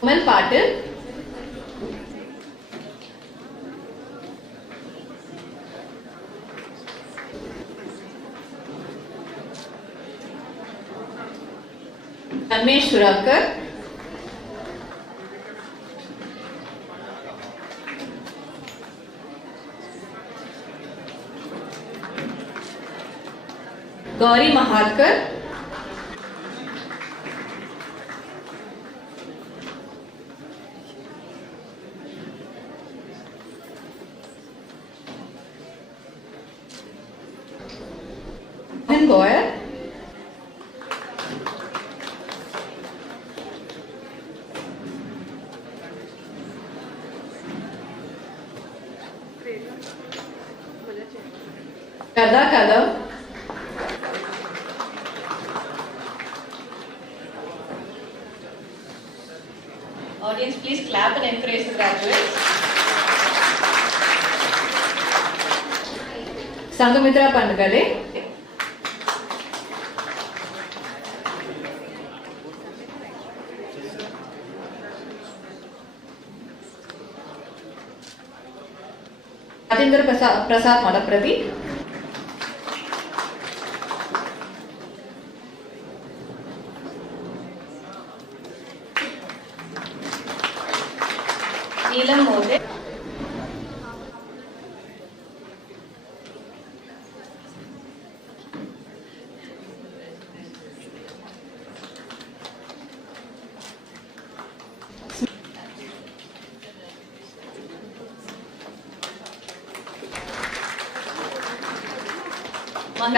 Komal Patil. Ramesh Surakar. Gauri Mahatkar. Mohan Goyal. Kada Kadam. Audience, please clap and encourage the graduates. Sangamitra Pandagale. Rajendra Prasad Malaprati. Neelam Mode.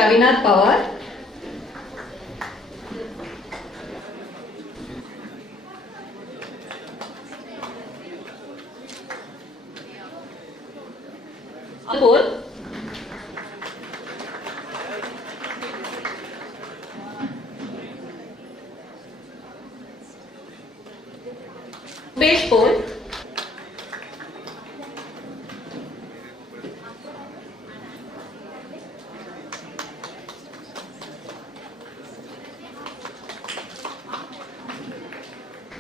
Ravinath Pawar. Paul. Page Paul.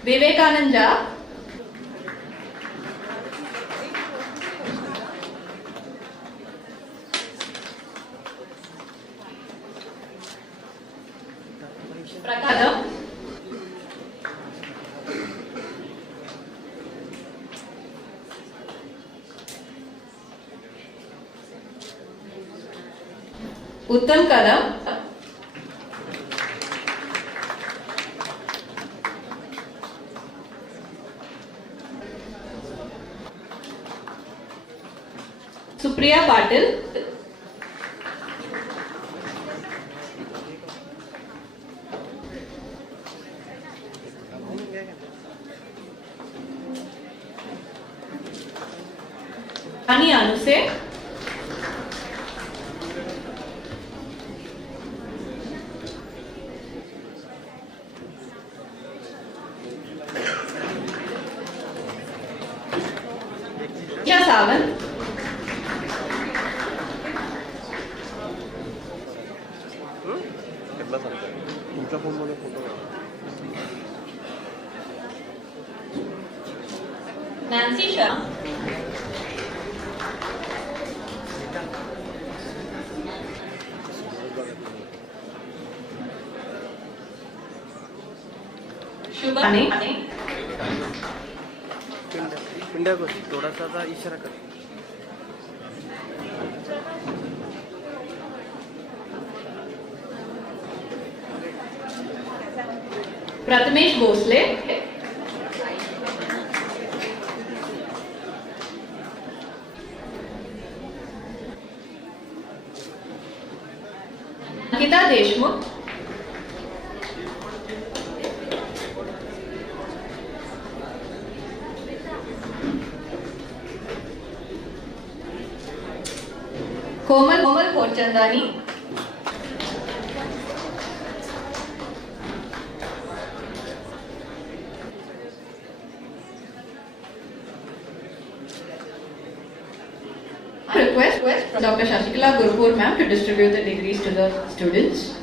Vivekananda. Prakadam. Uttam Kadam. Supriya Patil. Ani Anuse. Savan. तुमच्या फोनमध्ये photo Nancy Shah. Shubhani. पिंड्या को थोड़ा सा इशारा कर Prathamesh Bhosle. Ankita Deshmukh. Komal Khorchandani. Request from Dr. Shashikala Gurupur ma'am to distribute the degrees to the students.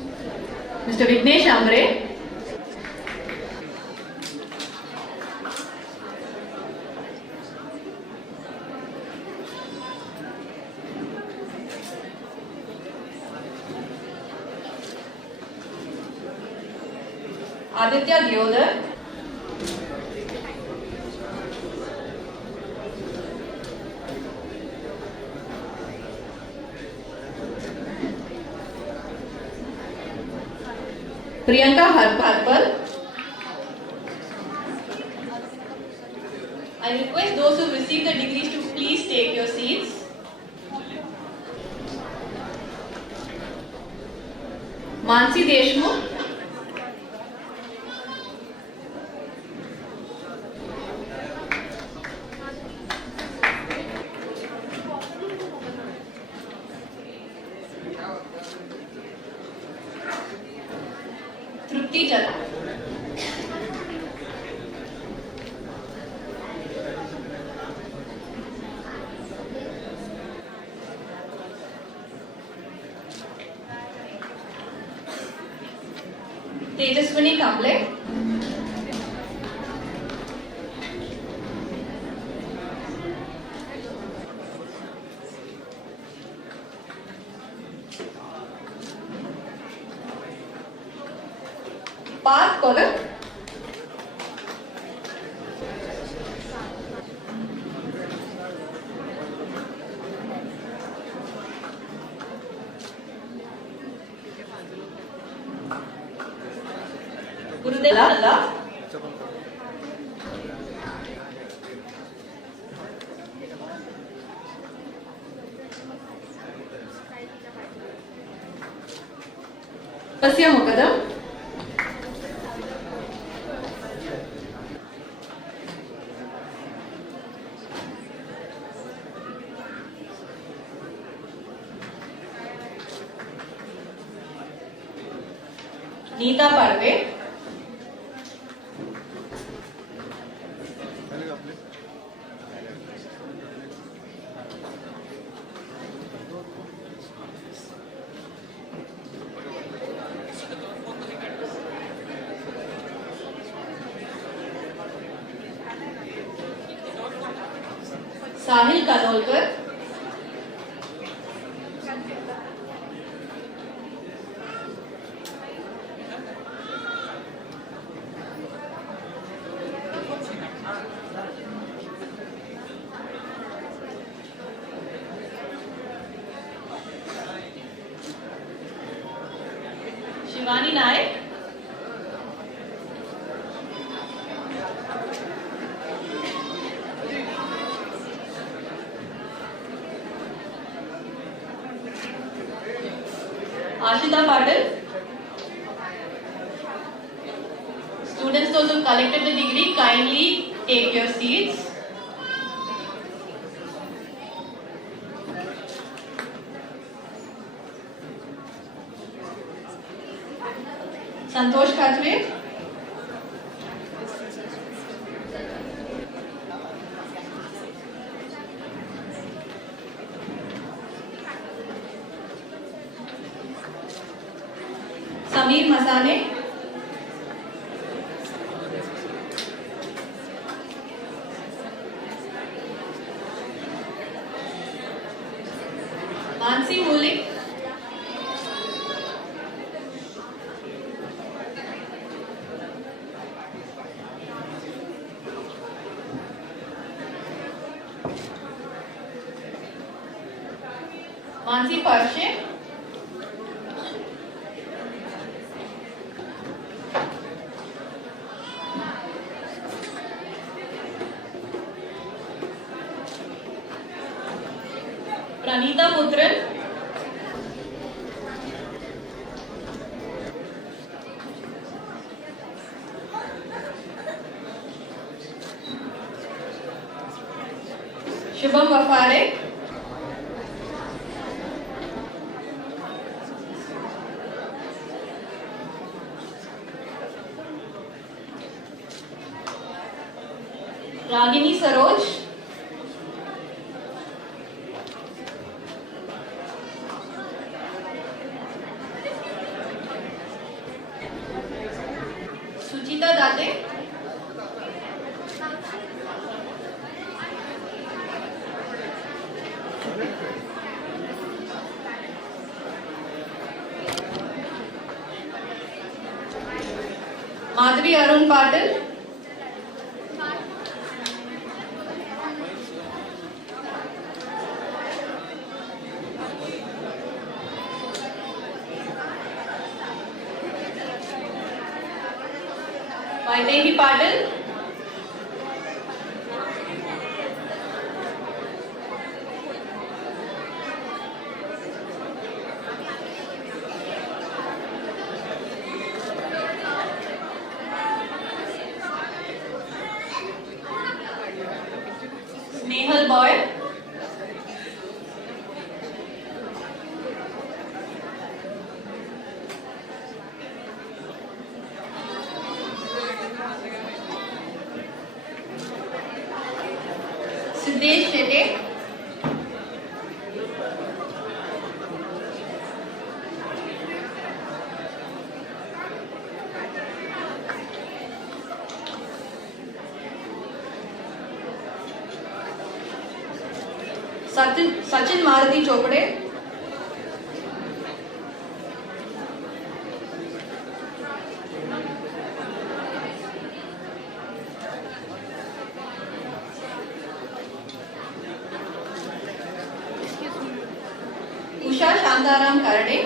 Mr. Vignesh Amre. Aditya Gyodar. Priyanka Harpal. I request those who receive the degrees to please take your seats. Mansi Deshmukh. Trupti Jala. Tejaswini Kamble. Parth Kolak. Gurudev Allah. Pasya Mukadam. Neeta Parve. Sahil Kanolkar, Shivani Naik, Ashita Patil. Students, those who collected the degree, kindly take your seats. Santosh Khatwe, Samir Masane, Mansi Mulik, Mansi Parshe, Pranita Putran, Shubham Wafare, Ragini Saroj, Suchita Date, Madhvi Arun Patil, Vaidehi Patil, Snehal Boy, Siddesh Shetty, Sachin Maruti Chopade, Usha Shantaram Karade,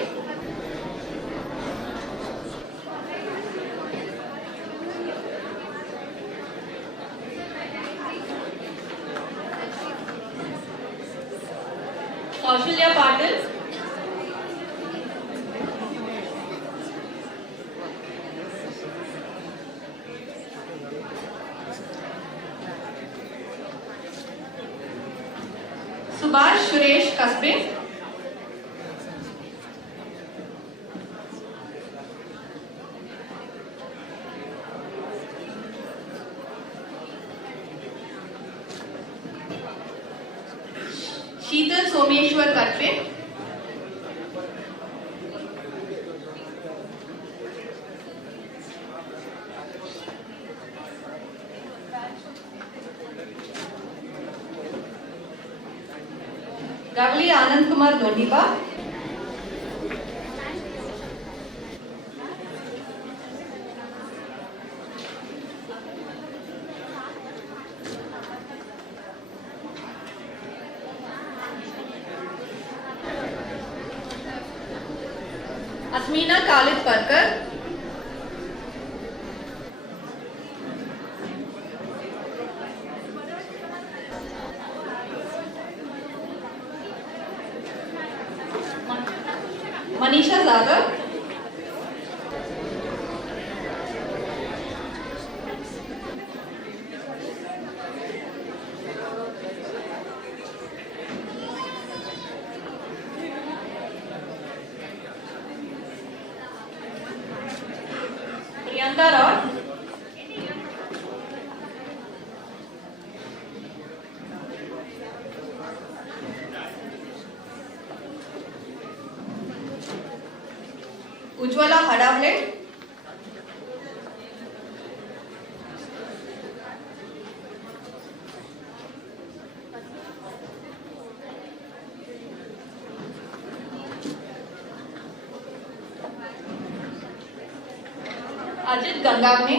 Kaushalya Patil, Subhash Suresh Kasbe, Sheetal Someshwar Katve, Gavli Anand Kumar Doniba. Asmina Khalid Parkar. Manisha Zagar. Priyanka Rod. Ujwala Hadavle. Ajit Gangavne.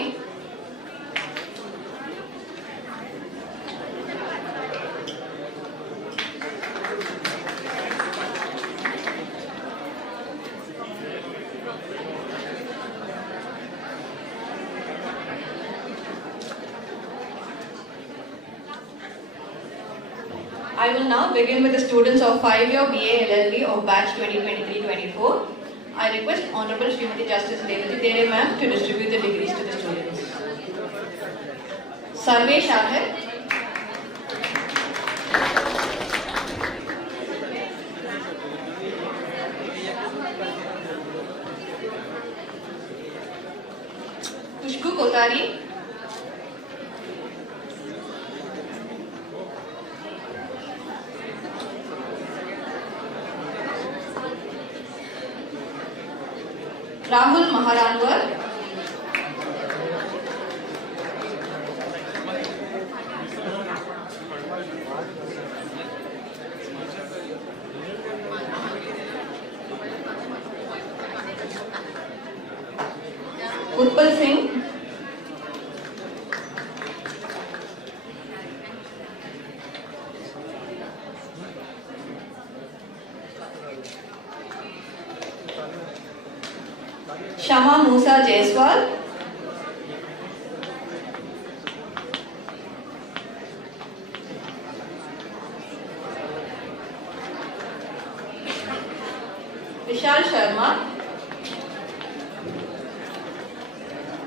I will now begin with the students of 5-year BA LLB of batch 2023-24. I request Honorable Srimati Justice Revati Dere ma'am to distribute the degrees to the students. Sarvesh Ahir. Kushbu Kotari. Rahul Maharanwar. Utpal Singh. Shama Musa Jaiswal. Vishal Sharma.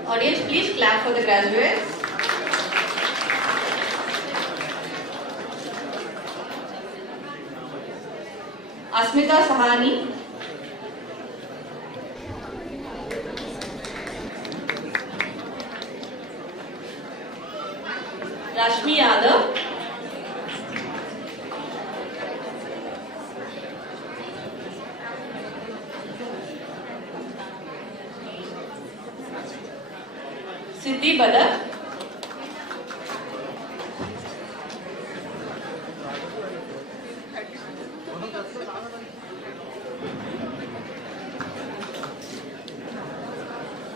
Audience, please clap for the graduates. Asmita Sahani. Rashmi Yadav. Siddhi Badar.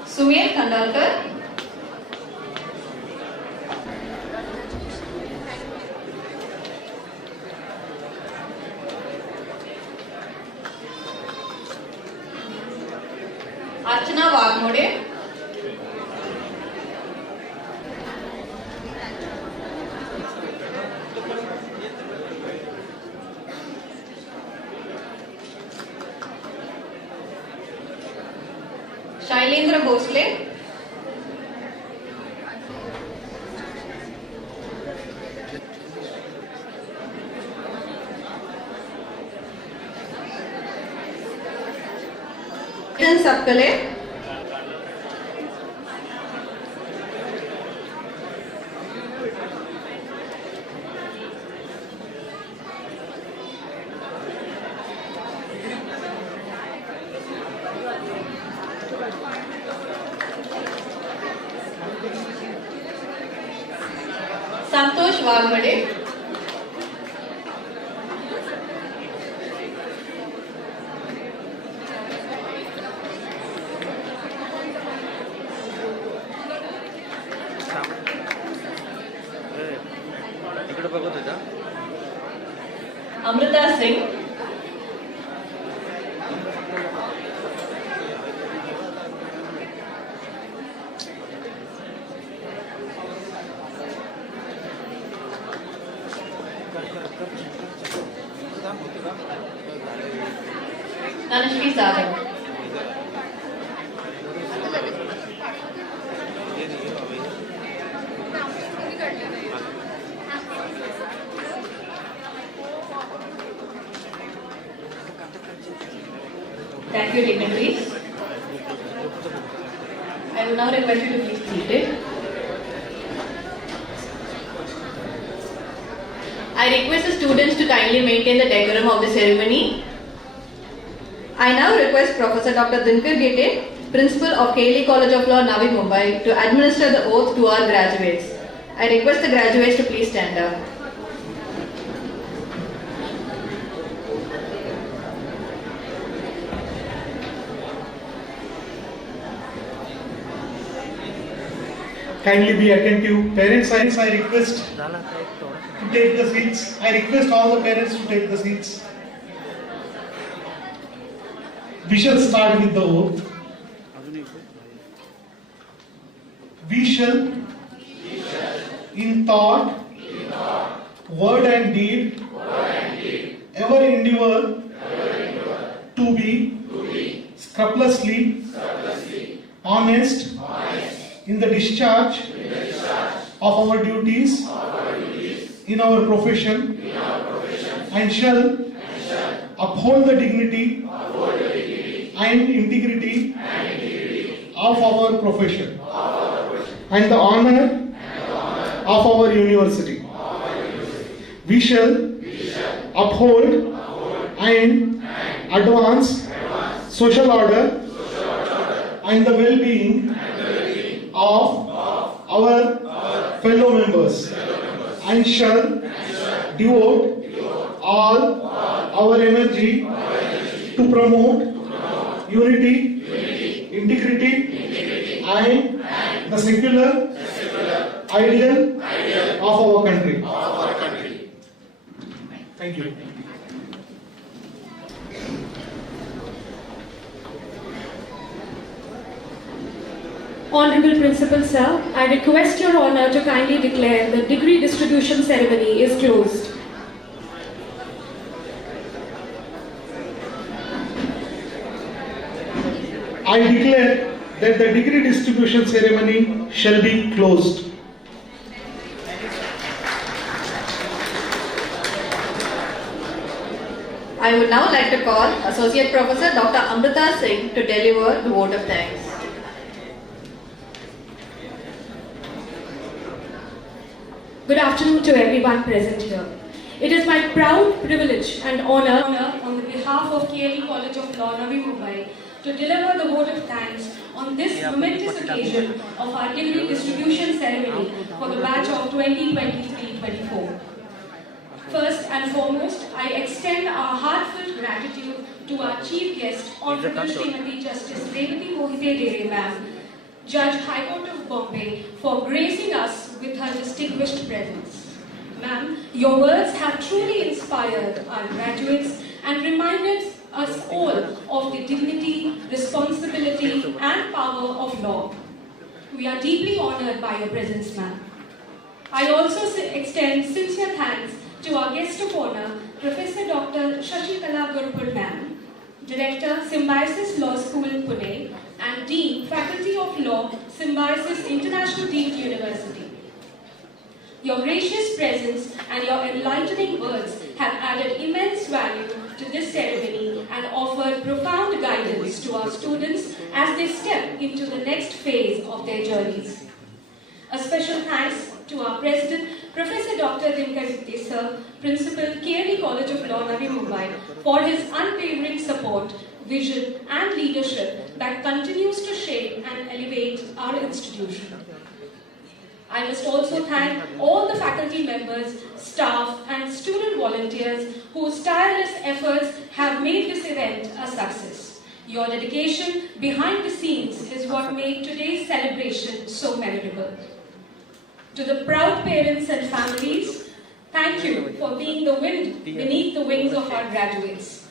Sumir Kandalkar. Archana Wagmode. Shailendra Bhosle. Sapkale. Santosh Wagmade. बघत होता Amrita Singh. Tanashri Sagar. Thank you, dignitaries. I will now request you to please seat it. I request the students to kindly maintain the decorum of the ceremony. I now request Professor Dr. Dere, Principal of Keynote College of Law, Navi Mumbai, to administer the oath to our graduates. I request the graduates to please stand up. Kindly be attentive. Parents, I request झाला का एक थोडासा to take the seats. I request all the parents to take the seats. We shall start with the oath. अजून एक We shall, in thought, word and deed, ever endeavor to be scrupulously honest in the discharge of our duties in our profession and shall uphold the dignity and integrity of our profession and the honor of our university. We shall uphold and advance social order and the well-being of our fellow members and shall devote all our energy to promote unity, integrity and the secular ideal of our country. Thank you. Honorable Principal Sir, I request Your Honor to kindly declare the degree distribution ceremony is closed. I declare that the degree distribution ceremony shall be closed. I would now like to call Associate Professor Dr. Amrita Singh to deliver the vote of thanks. Good afternoon to everyone present here. It is my proud privilege and honor on the behalf of KLE College of Law, Navi Mumbai, to deliver the vote of thanks on this momentous occasion of our degree distribution ceremony for the batch of 2023-24. First and foremost, I extend our heartfelt gratitude to our chief guest, Honorable Srimati Justice Revati Mohite Dere ma'am, Judge High Court of Bombay, for gracing us with her distinguished presence. Ma'am, your words have truly inspired our graduates and reminded us all of the dignity, responsibility and power of law. We are deeply honored by your presence, ma'am. I also extend sincere thanks to our guest of honor, Professor Dr. Shashikala Gurupur ma'am, Director, Symbiosis Law School, Pune, and Dean, Faculty of Law, Symbiosis International Deemed University. Your gracious presence and your enlightening words have added immense value to this ceremony and offered profound guidance to our students as they step into the next phase of their journeys. A special thanks to our President, Professor Dr. Dere Sir, Principal, KLE College of Law, Navi Mumbai, for his unwavering support, vision and leadership that continues to shape and elevate our institution. I must also thank all the faculty members, staff and student volunteers whose tireless efforts have made this event a success. Your dedication behind the scenes is what made today's celebration so memorable. To the proud parents and families, Thank you for being the wind beneath the wings of our graduates.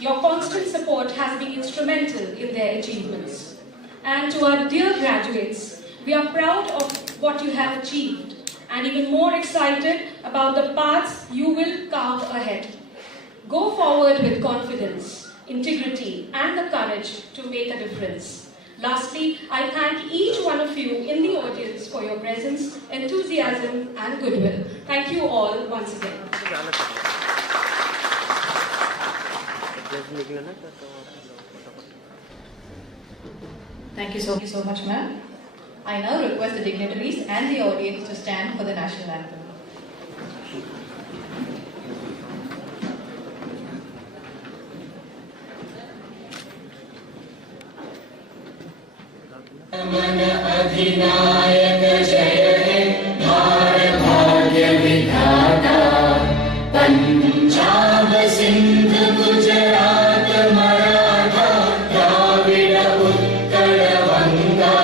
Your constant support has been instrumental in their achievements. And to our dear graduates, we are proud of what you have achieved and even more excited about the paths you will carve ahead. Go forward with confidence, integrity, and the courage to make a difference. Lastly, I thank each one of you in the audience for your presence, enthusiasm, and goodwill. Thank you all once again. Thank you so much, ma'am. I now request the dignitaries and the audience to stand for the national anthem. मन अधिनायक जय हे भारत भाग्य विधाता पंजाब सिंध गुजरात मराठा द्राविड उत्कल बंगा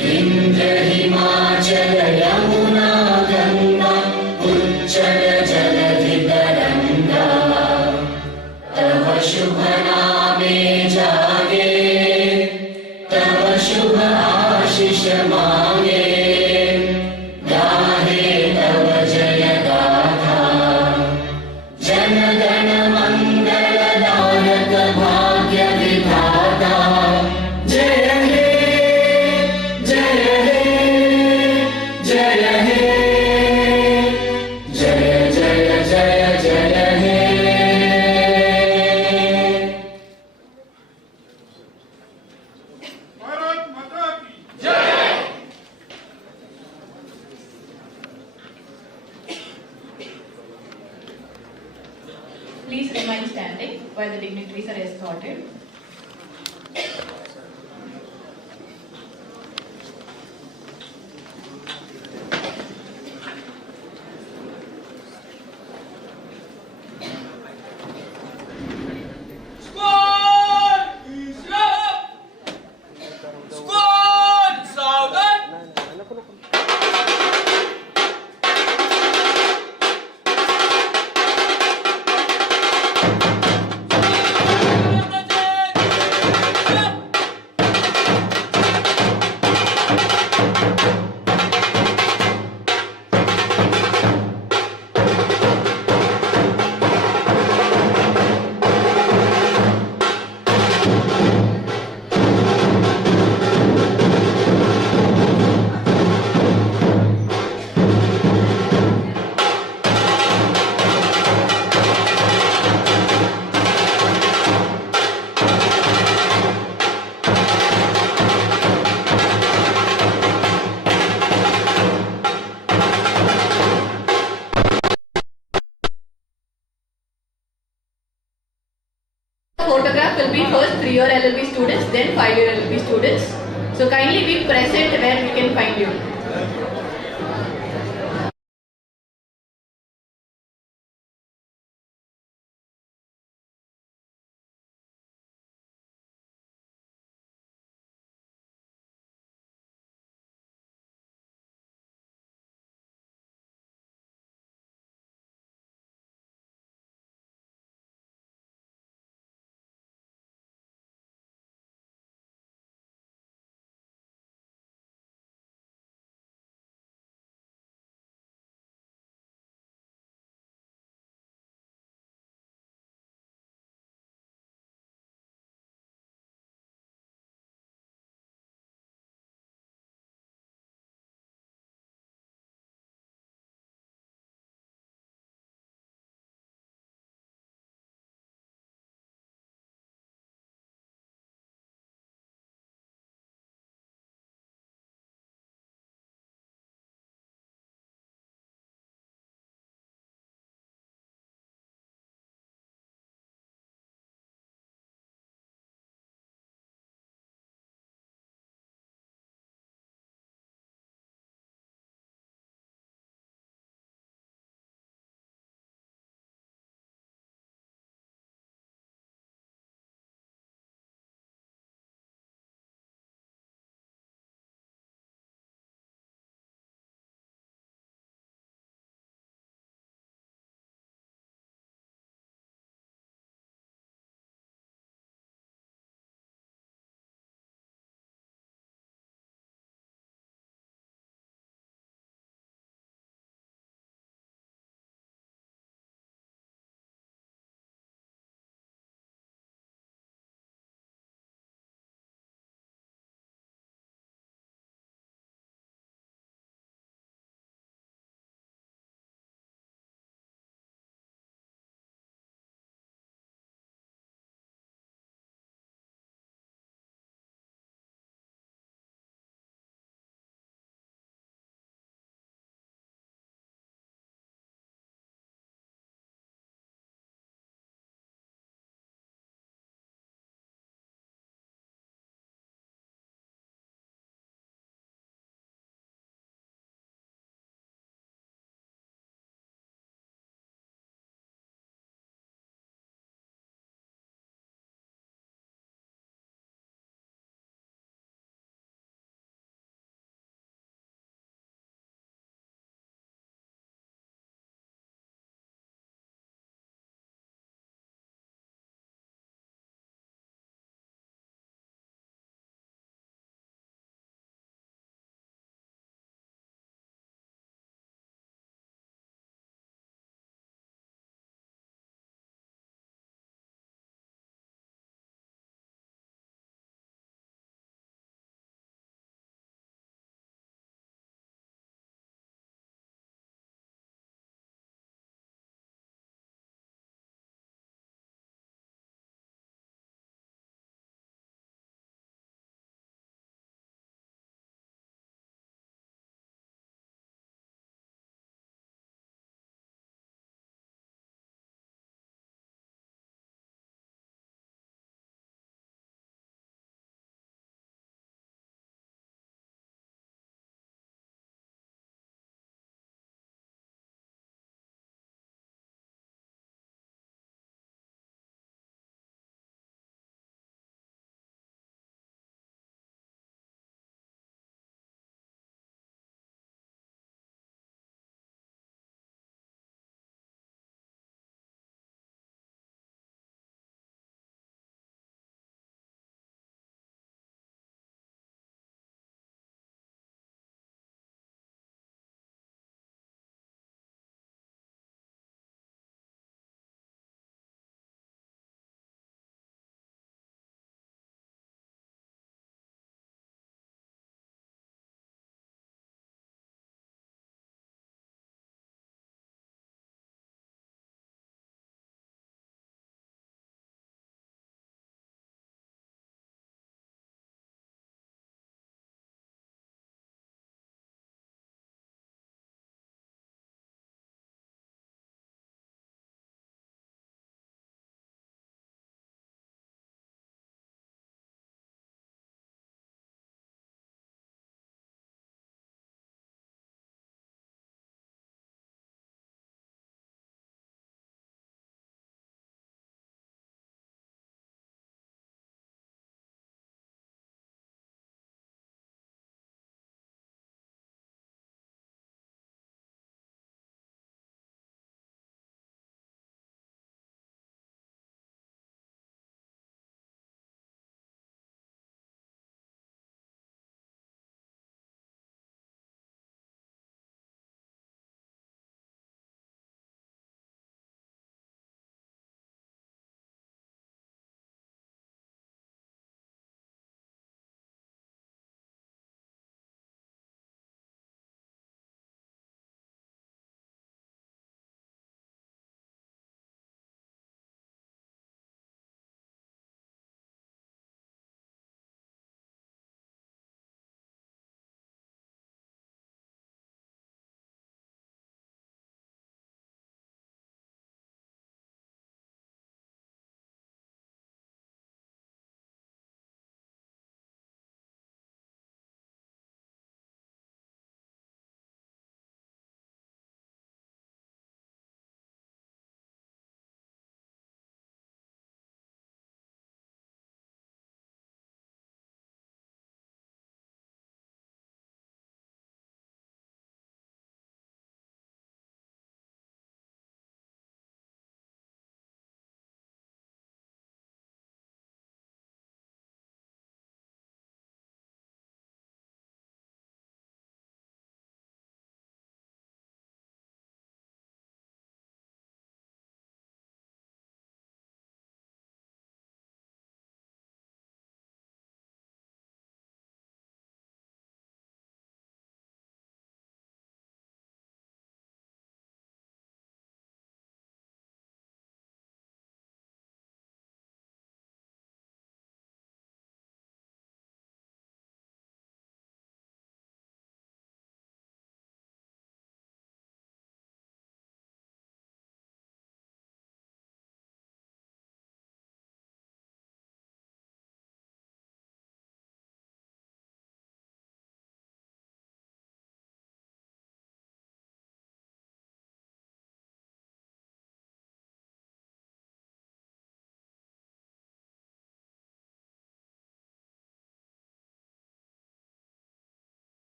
विंध्य हिमाचल यमुना गंगा उच्चल जलधि तरंगा तव शुभ नामे जागे तव शुभ आशीष मांगे गाहे तव जय गाथा जन गण मंगल दायक भाग्य विधाता जय हे जय हे जय हे जय जय जय जय हे Please remain standing while the dignitaries are escorted. Photograph will be first 3-year LLB students, then 5-year LLB students. So kindly be present where we can find you.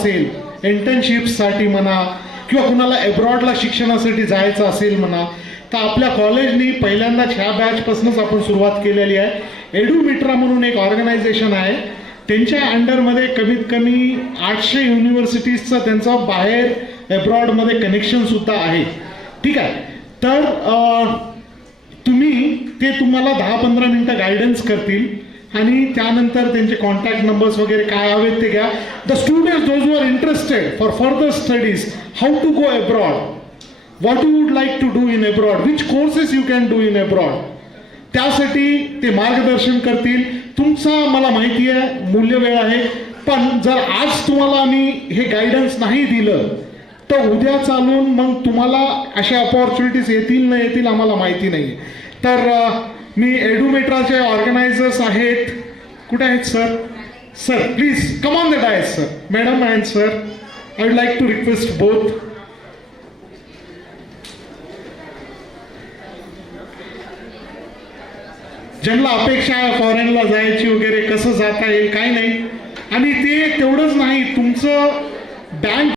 असेल, इंटर्नशिपसाठी म्हणा किंवा कुणाला एब्रॉडला शिक्षणासाठी जायचं असेल म्हणा, तर आपल्या कॉलेजनी पहिल्यांदाच ह्या बॅचपासूनच आपण सुरुवात केलेली आहे. एडुमिट्रा म्हणून एक ऑर्गनायझेशन आहे, त्यांच्या अंडरमध्ये कमीत कमी 800 युनिव्हर्सिटीजचं त्यांचं बाहेर एब्रॉडमध्ये कनेक्शनसुद्धा आहे. ठीक आहे, तर ते तुम्हाला 10-15 मिनटं गायडन्स करतील आणि त्यानंतर त्यांचे कॉन्टॅक्ट नंबर्स वगैरे काय हवेत ते घ्या. The students those who are interested for further studies, how to go abroad, what you would like to do in abroad, which courses you can do in abroad, त्यासाठी ते मार्गदर्शन करतील. तुमचा मला माहिती आहे मूल्यवेळ आहे, पण जर आज तुम्हाला आम्ही हे गायडन्स नाही दिलं तर उद्या चालून मग तुम्हाला अशा अपॉर्च्युनिटीज येतील न येतील आम्हाला माहिती नाही. तर मी एडुमेट्राचे ऑर्गनायझर्स आहेत, कुठे आहेत sir? Sir please come on the dais sir. Madam and sir, I would like to request both. ज्यांना अपेक्षा आहे फॉरेनला जायची वगैरे, कसं जाता येईल काय नाही, आणि ते तेवढंच नाही, तुमचं बँक